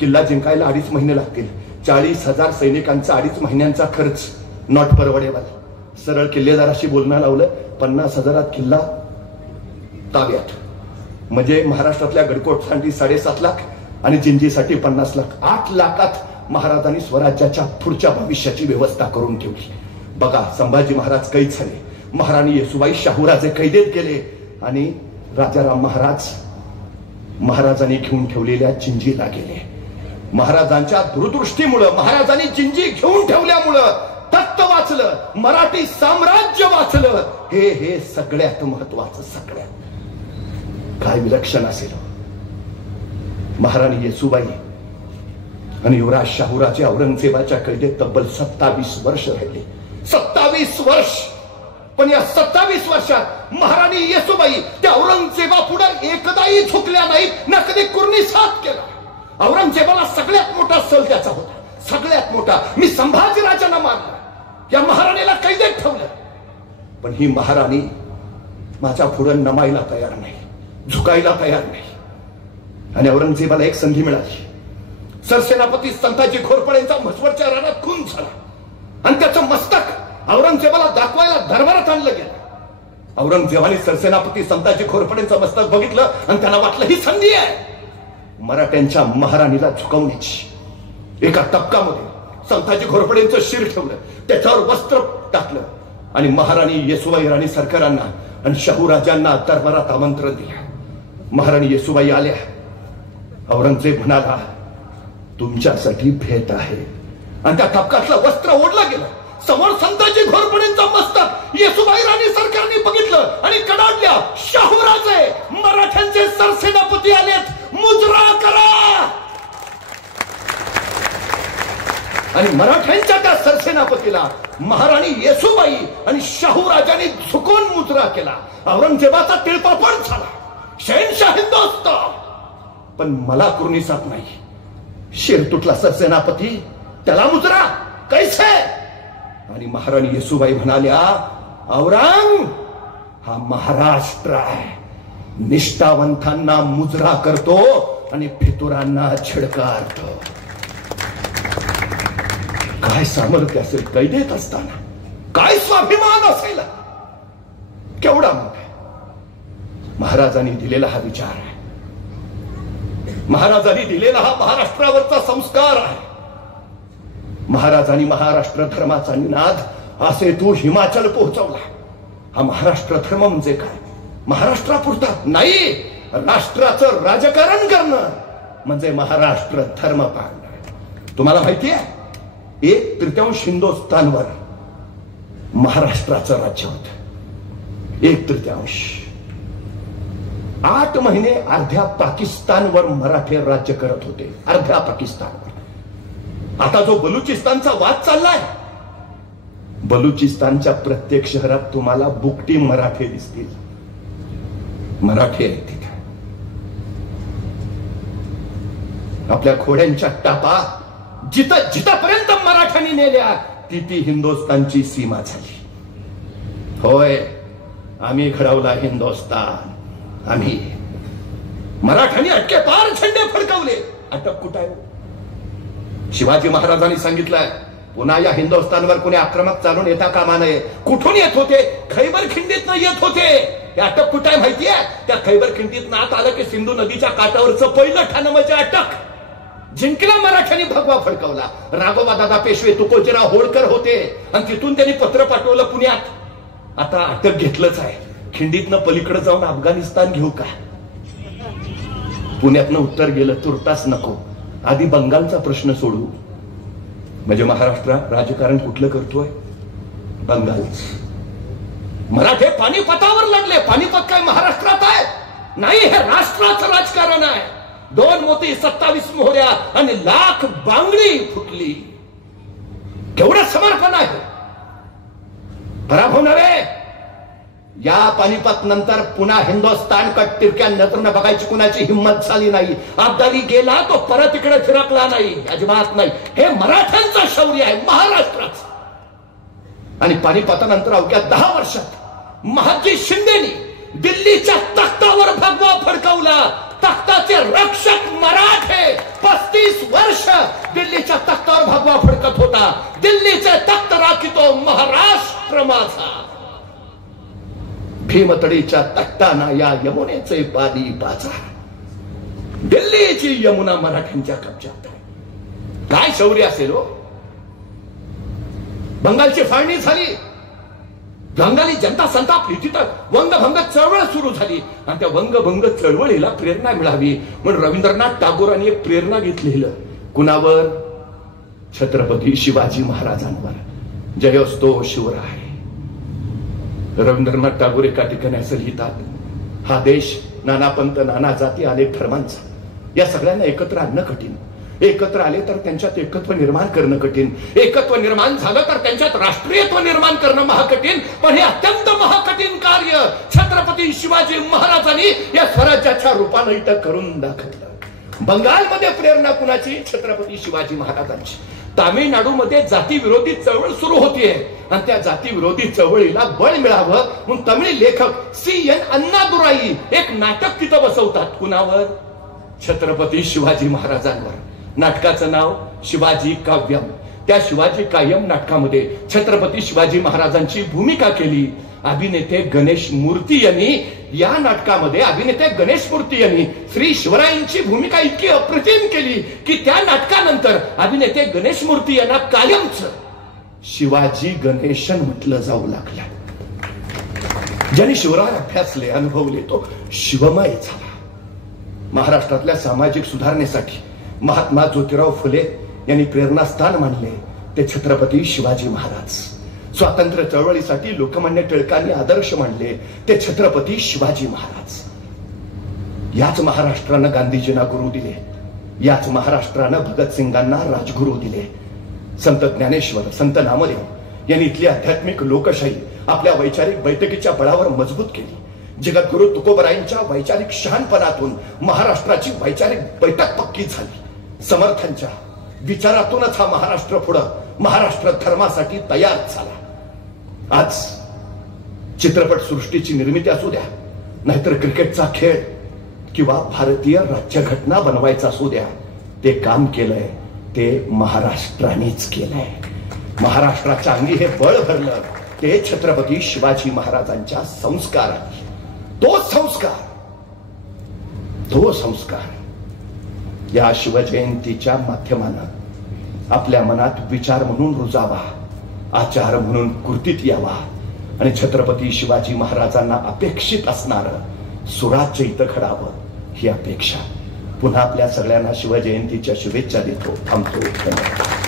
किल्ला जिंकायला 2.5 महिने लागतील. 40,000 सैनिकांचा 2.5 महिन्यांचा खर्च नॉट परवडेबल. सरळ किल्लेदाराशी बोलणं लावलं, 50,000 किल्ला ताब्यात. म्हणजे महाराष्ट्रातल्या गडकोटसाठी 7.5 लाख आणि जिंजीसाठी 50 लाख. 8 लाखात महाराजांनी स्वराज्याच्या पुढच्या भविष्याची व्यवस्था करून ठेवली. बघा, संभाजी महाराज कैद झाले, महाराणी येसुबाई शाहूराजे कैदेत गेले आणि राजाराम महाराजांनी घेऊन ठेवलेल्या जिंजीला गेले. महाराजांच्या दूरदृष्टीमुळं, महाराजांनी जिंजी घेऊन ठेवल्यामुळं तख्त वाचलं, मराठी साम्राज्य वाचलं. हे सगळ्यात महत्वाचं. सगळ्यात काय विलक्षण असेल. महाराणी येसुबाई आणि युवराज शाहूराजे औरंगजेबाच्या कैदेत तब्बल 27 वर्ष राहिले. 27 वर्ष. पण या 27 वर्षात महाराणी येसुबाई त्या औरंगजेबा पुढे एकदाही झुकल्या नाहीत, ना कधी कुर्णी साथ केला. औरंगजेबाला सगळ्यात मोठा सल त्याचा होता, सगळ्यात मोठा. मी संभाजीराजांना मारलं, या महाराणीला कैदेत ठेवलं, पण ही महाराणी माझ्या पुढे नमायला तयार नाही, झुकायला तयार नाही. आणि औरंगजेबाला एक संधी मिळाली. सरसेनापती संताजी घोरपडेंचा म्हसवडच्या रानात खून झाला आणि त्याचं मस्तक औरंगजेबाला दाखवायला दरबारात आणलं गेलं. औरंगजेबाने सरसेनापती संताजी घोरपडेंचं मस्तक बघितलं आणि त्यांना वाटलं ही संधी आहे मराठ्यांच्या महाराणीला झुकवण्याची. एका तबकामध्ये संताजी घोरपडेंचं शिर ठेवलं, त्याच्यावर वस्त्र टाकलं आणि महाराणी येसुबाई राणी सरकारांना आणि शाहूराजांना दरबारात आमंत्रण दिलं. महाराणी येसुबाई आल्या. औरंगजेब म्हणाला, तुमच्यासाठी भेट आहे. आणि त्या तबकातलं वस्त्र ओढलं गेलं. समोर संताजी घोरपडेंचा मस्तक येसुबाई राणी सरकारने बघितलं आणि कडाडल्या, शाहूराजे, मराठ्यांचे सरसेनापती आलेत, मुजरा करा. आणि मराठ्यांच्या त्या सरसेनापतीला महाराणी येसुबाई आणि शाहूराजांनी झुकून मुजरा केला. औरंगजेबाचा तिळपापड झाला, शहनशाह हिंदुस्तान. पण मला कुर्णी साथ नाही. शिर तुटला सरसेनापती, त्याला मुजरा कैसे. आणि महाराणी येसुबाई म्हणाल्या, औरंग हा महाराष्ट्र आहे, निष्ठावंतांना मुजरा करतो आणि फितुरांना झिडकारतो. काय सामर्थ्य असेल कैदेत असताना, काय स्वाभिमान असेल, केवढा मोठा. महाराजांनी दिलेला हा विचार आहे, महाराजांनी दिलेला हा महाराष्ट्रावरचा संस्कार आहे. महाराजांनी महाराष्ट्र धर्माचा निनाद असे तू हिमाचल पोहोचवला. हा महाराष्ट्र धर्म म्हणजे काय, महाराष्ट्रापुरता नाही, राष्ट्राचं राजकारण करणं म्हणजे महाराष्ट्र धर्म पाळणं. तुम्हाला माहिती आहे, 1/3 हिंदुस्थानवर महाराष्ट्राचं राज्य होतं. 1/3. 8 महिने अर्ध्या पाकिस्तानवर मराठे राज्य करत होते, अर्ध्या पाकिस्तानवर. आता जो बलुचिस्तानचा वाद चाललाय, बलुचिस्तानच्या प्रत्येक शहरात तुम्हाला बुकटी मराठे दिसतील. मराठे आहेत तिथे. आपल्या घोड्यांच्या टापा जिथपर्यंत मराठ्यांनी नेल्या ती हिंदुस्थानची सीमा झाली. होय, आम्ही घडवला हिंदुस्थान. आम्ही मराठ्यांनी अटके पार झेंडे फडकवले. अटक कुठे आहे? शिवाजी महाराजांनी सांगितलंय, पुन्हा या हिंदुस्थानवर कोणी आक्रमक चालून येता कामा नये. कुठून येत होते? खैबर खिंडीतनं येत होते. हे अटक कुठे आहे माहितीये? त्या खैबर खिंडीतनं आत आलं की सिंधू नदीच्या काठावरचं पहिलं ठाणं म्हणजे अटक. जिंकला मराठ्यांनी, भगवा फडकवला. राघोबा दादा पेशवे तुकोजीराव होळकर होते आणि तिथून त्यांनी पत्र पाठवलं पुण्यात, आता अटक घेतलंच आहे, खिंडीतनं पलीकडे जाऊन अफगाणिस्तान घेऊ का? पुण्यातनं उत्तर गेलं, तुर्तास नको, आधी बंगालचा प्रश्न सोडू. म्हणजे महाराष्ट्रात राजकारण कुठलं करतोय? बंगाल. मराठे पानिपतावर लढले. पानिपत काय महाराष्ट्रात आहे? नाही, हे राष्ट्राचं राजकारण आहे. 2 मोती, 27 मोहऱ्या आणि लाख बांगडी फुटली. केवढं समर्पण आहे. पराभव नव्हे, या पानिपत नंतर पुन्हा हिंदुस्थान कट तिरक्या नजरनं बघायची कुणाची हिंमत झाली नाही. अब्दाली गेला तो परत इकडे फिरकला नाही, अजिबात नाही. हे मराठ्यांचं शौर्य आहे, महाराष्ट्राचं. आणि पानिपतानंतर अवघ्या 10 वर्षात महाजी शिंदेनी दिल्लीच्या तख्तावर भगवा फडकवला. तख्ताचे रक्षक मराठे 35 वर्ष दिल्लीच्या तख्तावर भगवा फडकत होता. दिल्लीचे तख्त राखितो महाराष्ट्र माझा. भीमतडीच्या तख्ताना या यमुनेचे पाणी पाजा. दिल्लीची यमुना मराठ्यांच्या कब्जात आहे. काय शौर्य असेल हो. बंगालची फाळणी झाली, बंगाली जनता संतापली, तिथं वंगभंग चळवळ सुरू झाली. आणि त्या वंगभंग चळवळीला प्रेरणा मिळावी म्हणून रवींद्रनाथ टागोरांनी एक प्रेरणा घेतलेलं. कुणावर? छत्रपती शिवाजी महाराजांवर. जयोस्तो शिवराय. रवींद्रनाथ टागोर एका ठिकाणी असं लिहितात, हा देश नाना पंथ, नाना जाती, अनेक धर्मांचा, या सगळ्यांना एकत्र आणणं कठीण. एकत्र आले तर त्यांच्यात एकत्व निर्माण करणं कठीण. एकत्व निर्माण झालं तर त्यांच्यात राष्ट्रीयत्व निर्माण करणं महाकठीण. पण हे अत्यंत महाकठीण कार्य छत्रपती शिवाजी महाराजांनी या स्वराज्याच्या रूपानं इथं करून दाखवलं. बंगालमध्ये प्रेरणा कुणाची? छत्रपती शिवाजी महाराजांची. तामिळनाडूमध्ये जातीविरोधी चळवळ सुरू होतीये आणि त्या जातीविरोधी चळवळीला बळ मिळावं म्हणून तमिळ लेखक CN अण्णादुराई एक नाटक तिथं बसवतात. कुणावर? छत्रपती शिवाजी महाराजांवर. नाटकाचं नाव शिवाजी काव्यम. त्या शिवाजी काव्यम नाटकामध्ये छत्रपती शिवाजी महाराजांची भूमिका केली अभिनेते गणेश मूर्ती यांनी. या नाटकामध्ये अभिनेते गणेश मूर्ती यांनी श्री शिवरायांची भूमिका इतकी अप्रतिम केली की त्या नाटकानंतर अभिनेते गणेश मूर्ती यांना कायमच शिवाजी गणेशन म्हटलं जाऊ लागलं. ज्यांनी शिवराय अभ्यासले, अनुभवले, तो शिवमय झाला. महाराष्ट्रातल्या सामाजिक सुधारणेसाठी महात्मा ज्योतिराव फुले यांनी प्रेरणास्थान मानले ते छत्रपती शिवाजी महाराज. स्वातंत्र्य चळवळीसाठी लोकमान्य टिळकांनी आदर्श मानले ते छत्रपती शिवाजी महाराज. याच महाराष्ट्रानं गांधीजींना गुरु दिले, याच महाराष्ट्रानं भगतसिंगांना राजगुरू दिले. संत ज्ञानेश्वर, संत नामदेव यांनी इथली आध्यात्मिक लोकशाही आपल्या वैचारिक बैठकीच्या बळावर मजबूत केली. जगद्गुरु तुकोबरायांच्या वैचारिक शहाणपणातून महाराष्ट्राची वैचारिक बैठक पक्की झाली. समर्थांच्या विचारातूनच हा महाराष्ट्र पुढं महाराष्ट्र धर्मासाठी तयार झाला. आज चित्रपट सृष्टीची निर्मिती असू द्या, नाहीतर क्रिकेटचा खेळ किंवा भारतीय राज्यघटना बनवायचा असू द्या, ते काम केलंय ते महाराष्ट्रानेच केलंय. महाराष्ट्राच्या अंगी हे बळ भरलं ते छत्रपती शिवाजी महाराजांच्या संस्काराने. तो संस्कार या शिवजयंतीच्या माध्यमानं आपल्या मनात विचार म्हणून रुजावा, आचार म्हणून कृतीत यावा आणि छत्रपती शिवाजी महाराजांना अपेक्षित असणारं सुराज्य इथं घडावं ही अपेक्षा. पुन्हा आपल्या सगळ्यांना शिवजयंतीच्या शुभेच्छा देतो. थांबतो. धन्यवाद.